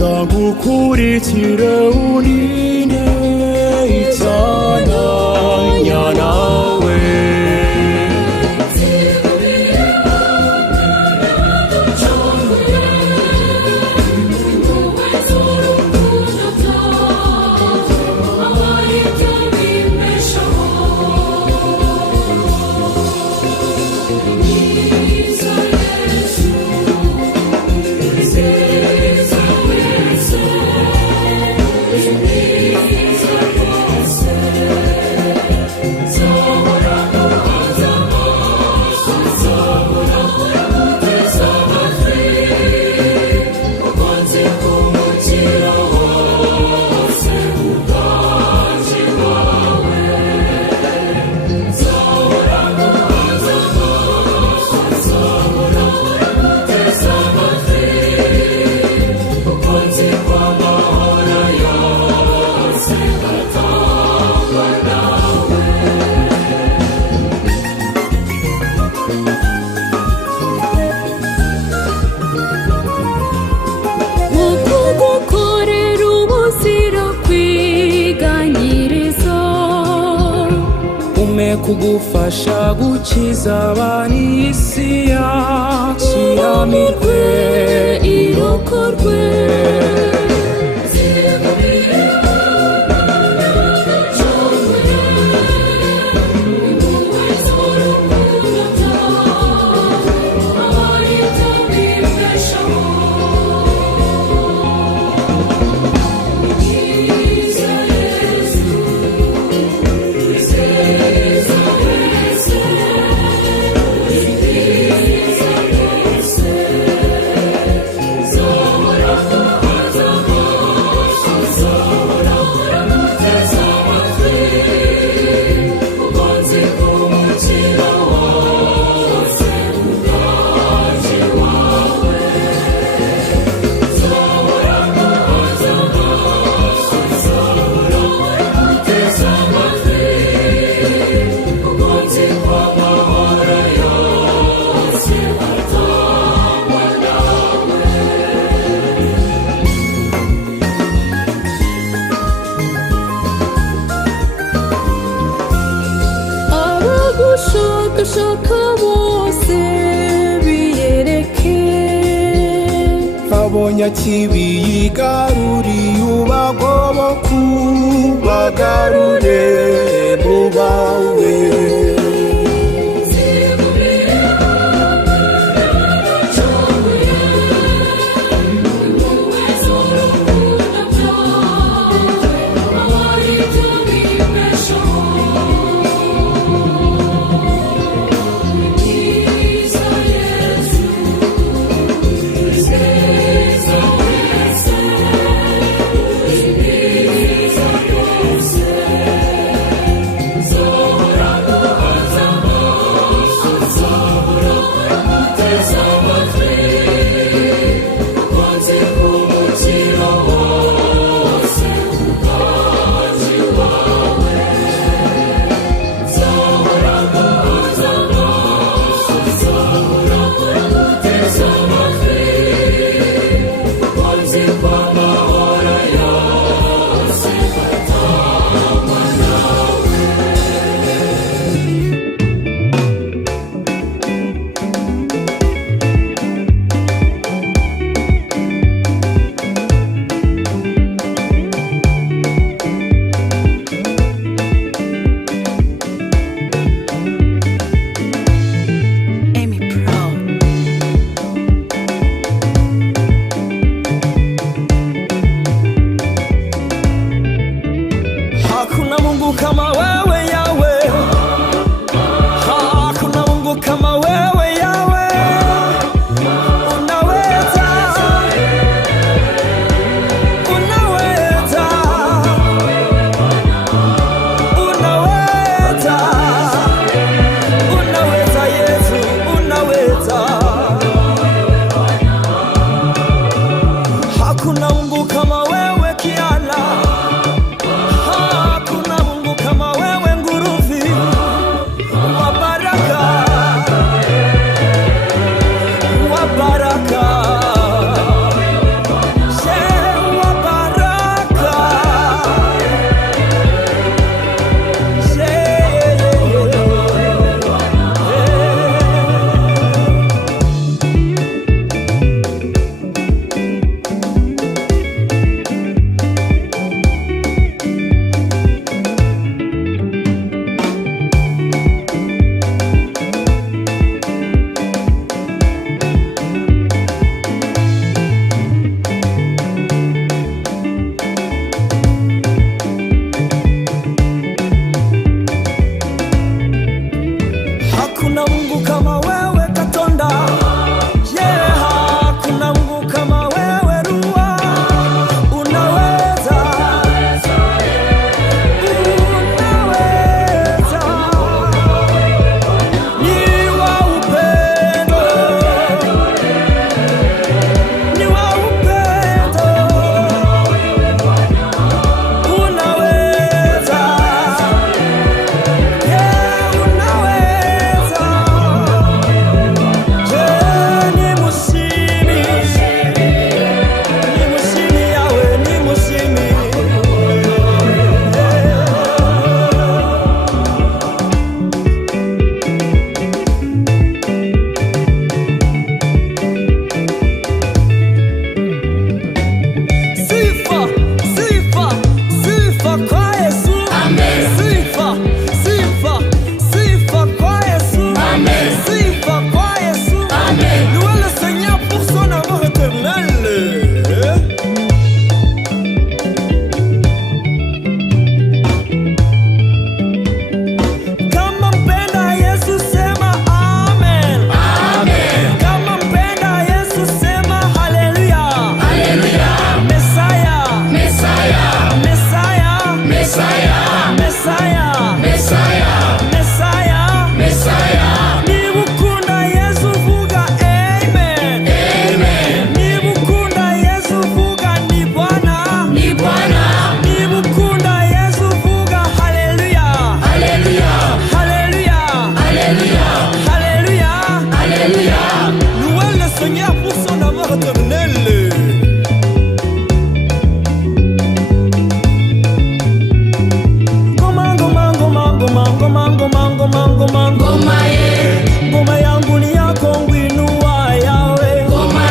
nzagukurikira uninde itananya nawe kugufasha gukiza abari isi yakiramirwe irokorwe shaka bose biyereke abonye kibi yigaruriye ubagoboka ubagarure mu bawe kama wewe Yawe, hakuna Mungu kama wewe Yawe, unaweza, unaweza, unaweza, unaweza Yesu, unaweza, hakuna Mungu kama wewe Kiala, hakuna Mungu kama wewe Mesaya. Niba ukunda Yesu vuga amen. Niba ukunda Yesu vuga ni Bwana. Niba ukunda Yesu vuga hallelujah. Louez le Seigneur pour son amour éternel. Ngoma yangu ni yako, ngwinua yawe. Ngoma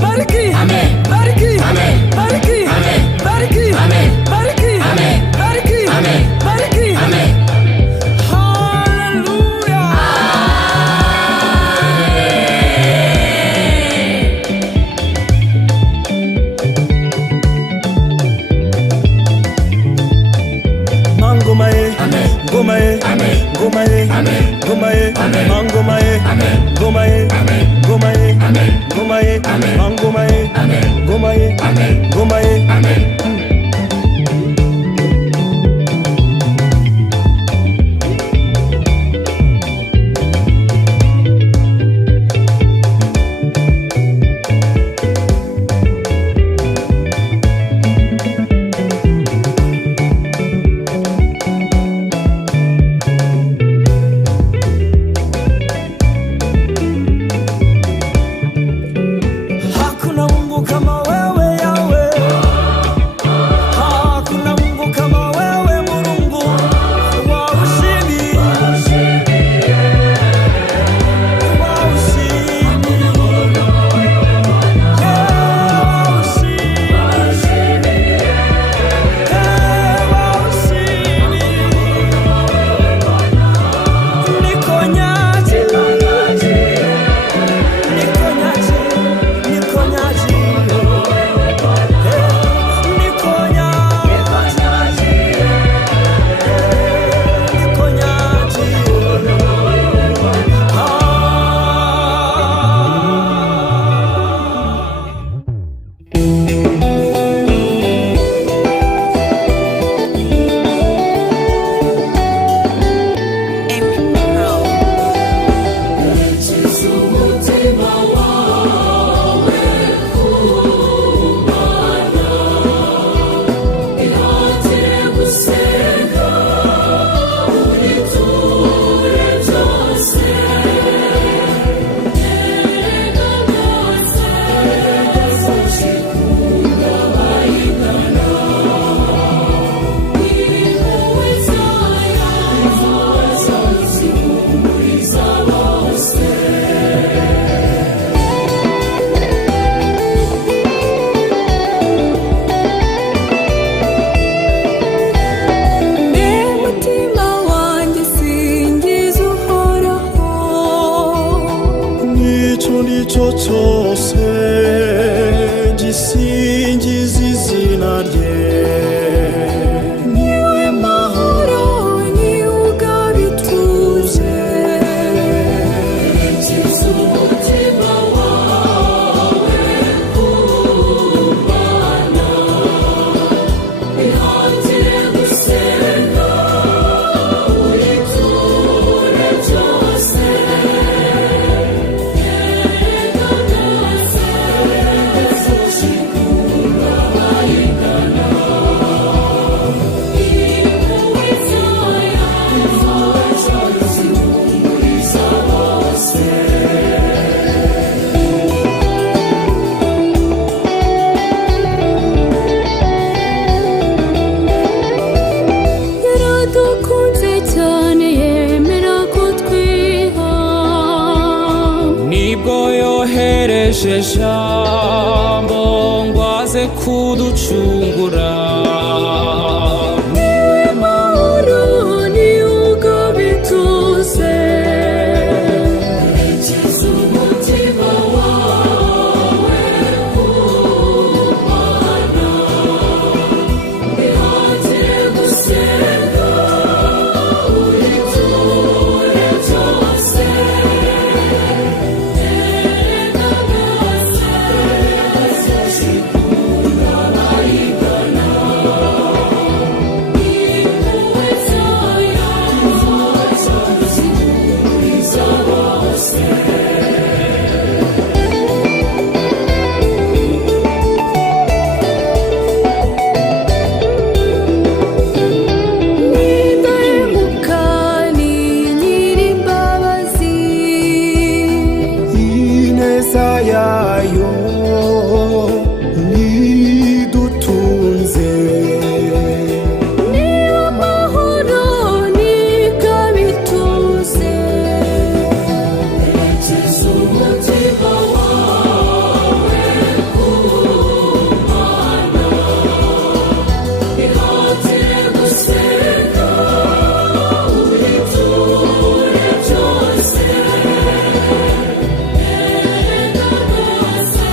Bariki. Amen. Bariki. Amen. Bariki. Amen. Bariki. Amen. Bariki. Amen. Bariki. Amen. Bariki. Amen. Hallelujah. Ngoma ye. Amen. Ngoma ye. Amen. Ngoma ye. Amen. Ngoma ye. Amen. Ngoma ye. Amen. Ngoma ye. Amen. Ngoma ye. Amen. Ngoma ye. Amen. Ngoma ye. Amen. Ngoma ye. Amen. Ngoma ye. Amen. Hakuna Mungu kama wewe Yawe. Hakuna Mungu kama wewe Mungu wa ushindi. Wa ushindi. Wa ushindi. Niko nyaji. Nicyo cyose gisingiza izina rye. Niwe mahoro, niwe ugaba ituze. Kiza umutima wawe ku Mana, ihatire gusenga uyiture byose. Yaradukunze cyane yemera kutwiha, nibwo yohereje ijambo ngo aze kuducungura. Niwe mahoro, niwe ugaba ituze. Kiza umutima wawe ku Mana, ihatire gusenga uyiture byose. ineza yayo nidutunze niba amahoro nigabituze erekeza umutima wawe ku Mana ihatire gusenga uriture byose erega rwose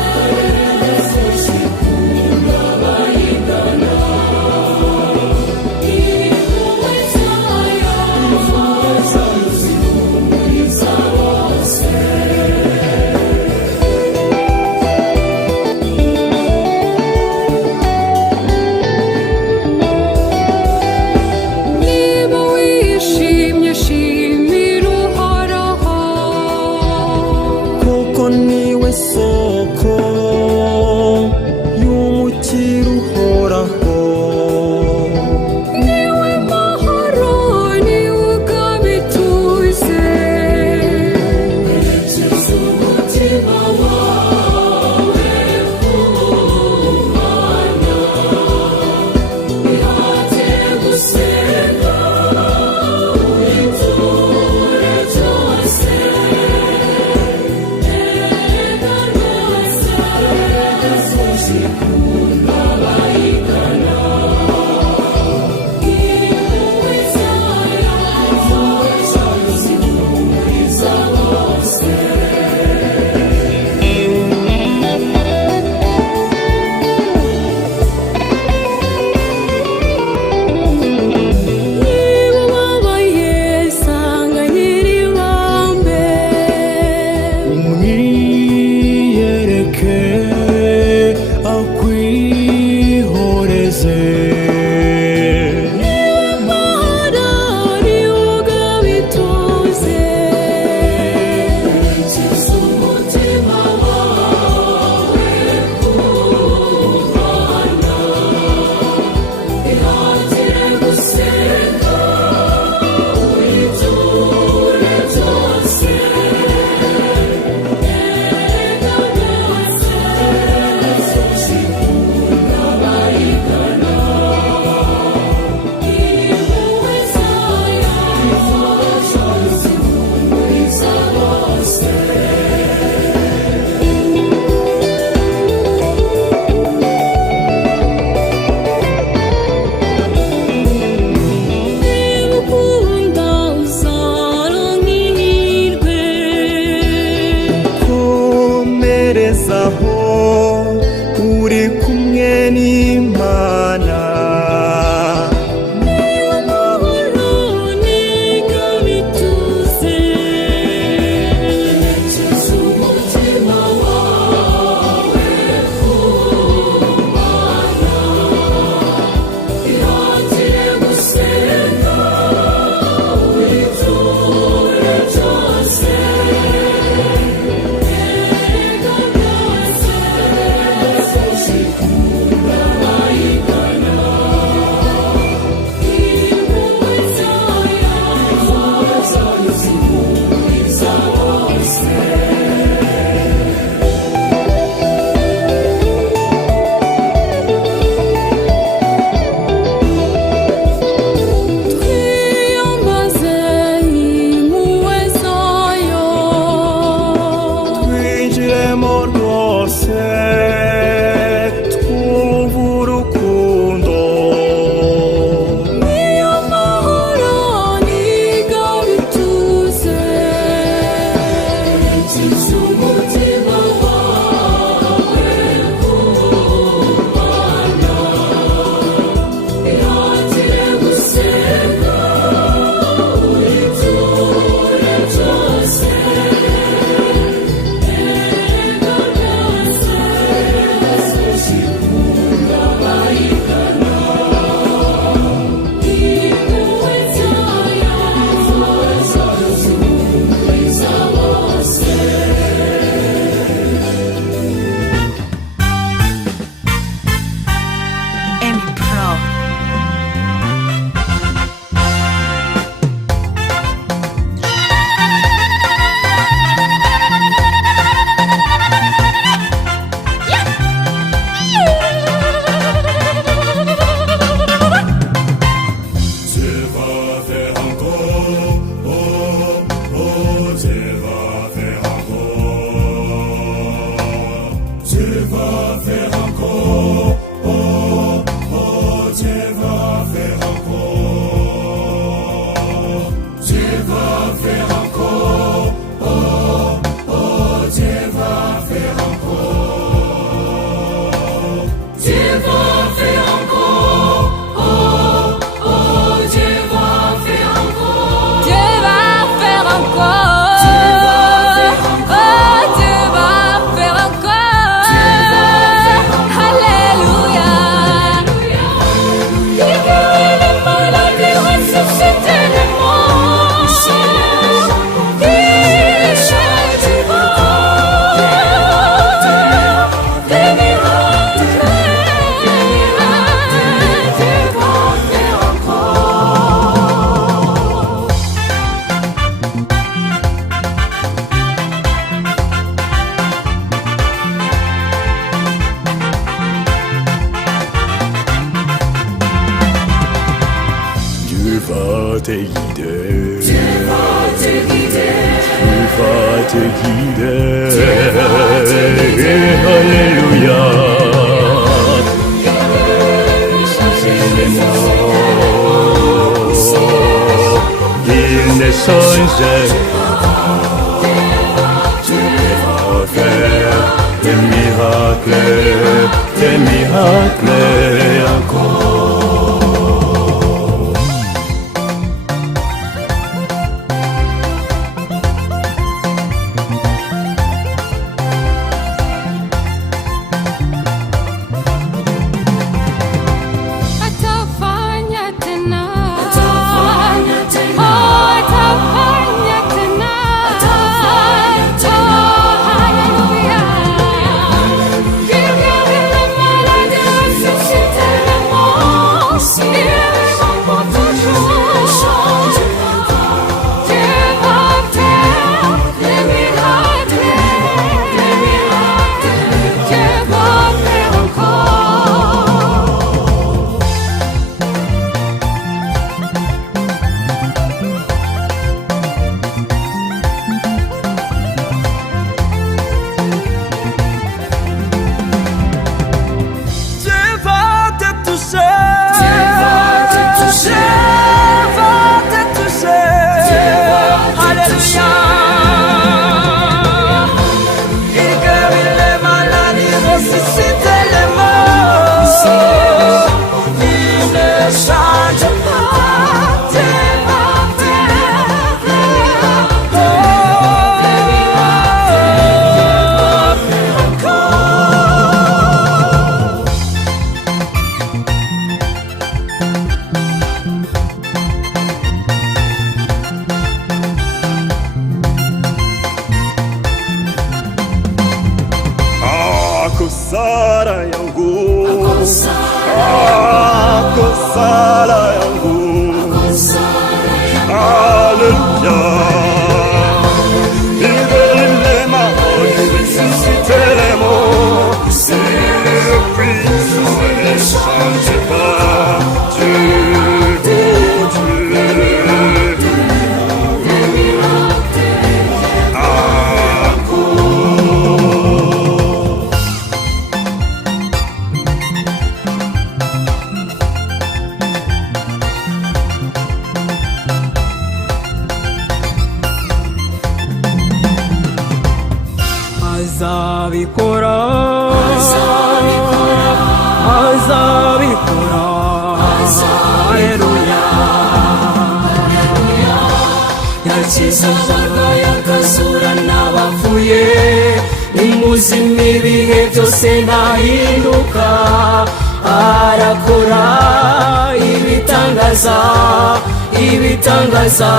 ibitangaza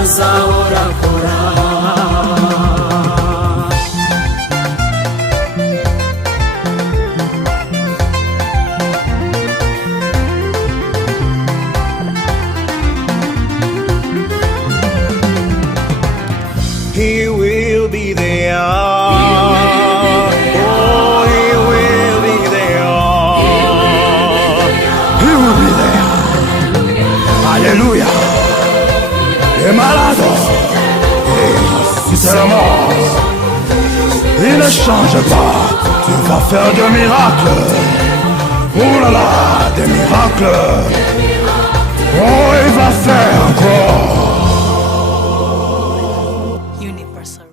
azahora akora. He will be there. Hallelujah. Emalado. Si c'est la mort, il ne change pas. Tu vas faire des miracles. Oh là là, des miracles. Oh, il va faire encore. Universal.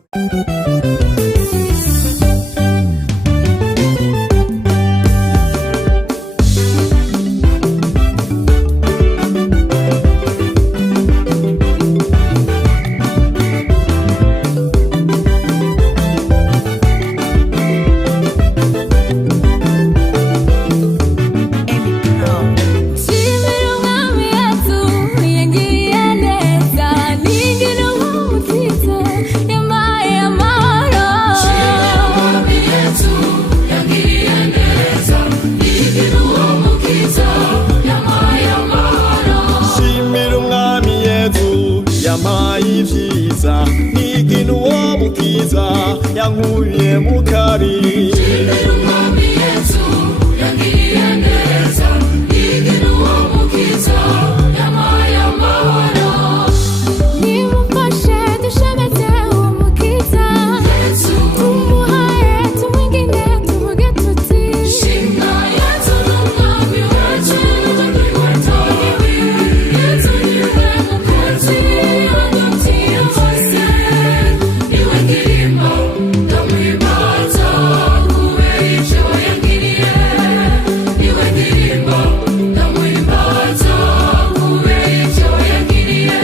yankuye mu kabi Umwami Yesu yangiriye neza igino mukiza yampaye amahoro nimufashe dushemeze umukiza Yesu tumuhaye tumwingine tuvuge tuti shimwa Yesu n'umwami wacu n'uwatowe Yesu niwe mukozi hagati ya bose niwe ndirimbo ndamwibaza kubera icyo yangiriye niwe ndirimbo ndamwibaza kubera icyo yangiriye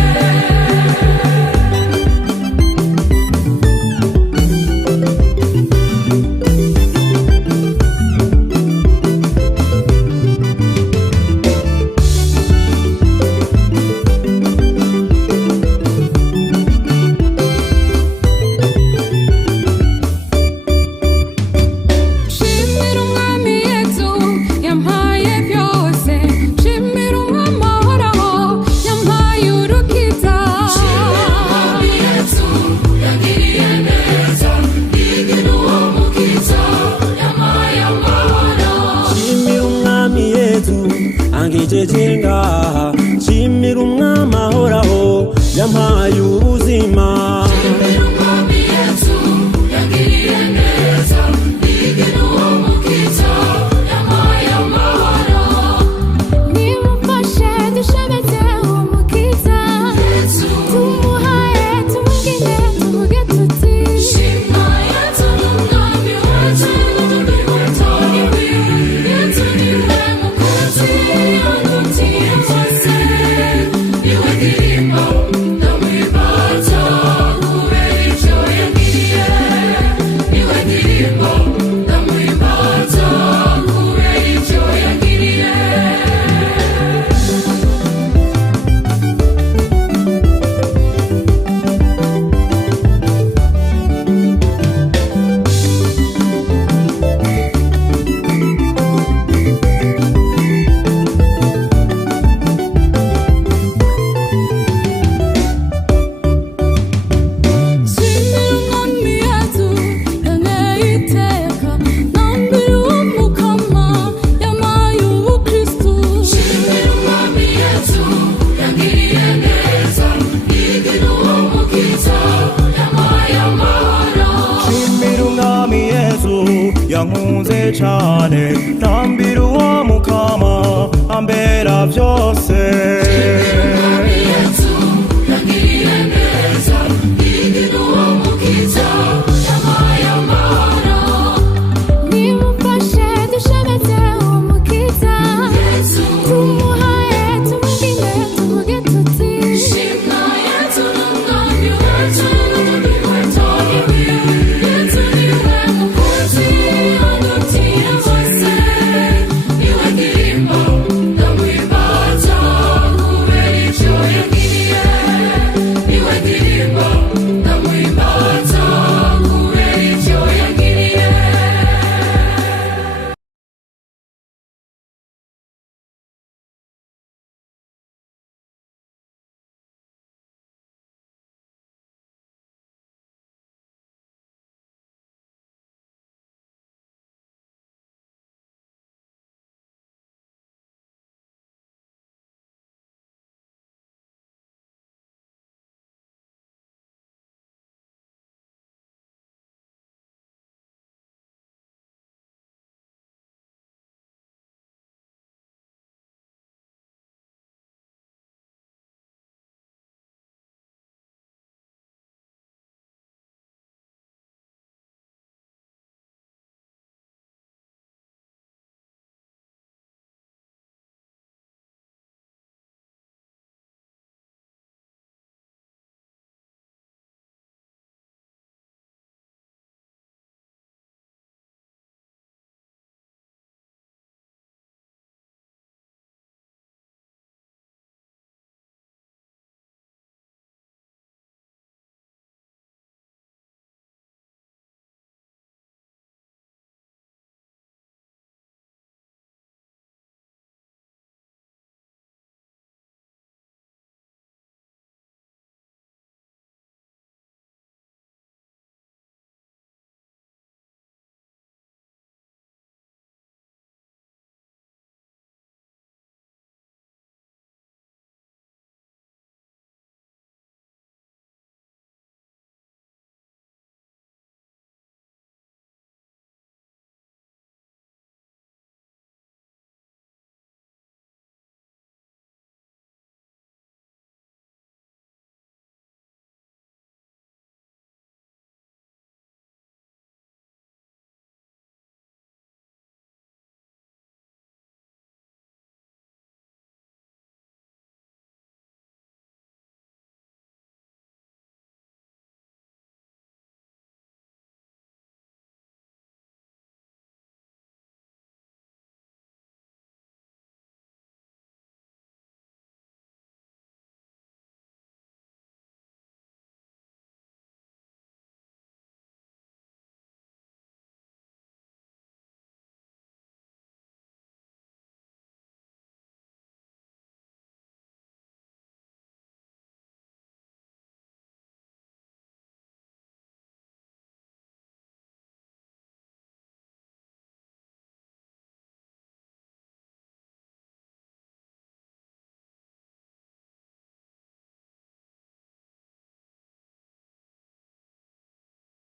shimira umwami Yesu yampaye byose shimira umwami ahoraho yampaye urukiza Umwami Yesu yangiriye neza igino mukiza yampaye amahoro shimira umwami Yesu angejeje ngaha shimira umwami ahoraho yampaye ubuzima Umwami Yesu yangiriye neza igino mukiza yampaye amahoro nimufashe dushemeze umukiza Yesu tumuhaye tumwingine tuvuge tuti shimwa Yesu n'umwami wacu n'uwatowe Yesu niwe mukozi hagati ya bose niwe ndirimbo ndamwibaza kubera icyo yangiriye niwe ndirimbo ndamwibaza kubera icyo yangiriye shimira umwami Yesu yanteye iteka nambira umukama yampaye ubukristu shimira umwami Yesu yangiriye neza igino mukiza yampaye amahoro shimira umwami Yesu yankunze cane ntambira uwo mukama ambera byose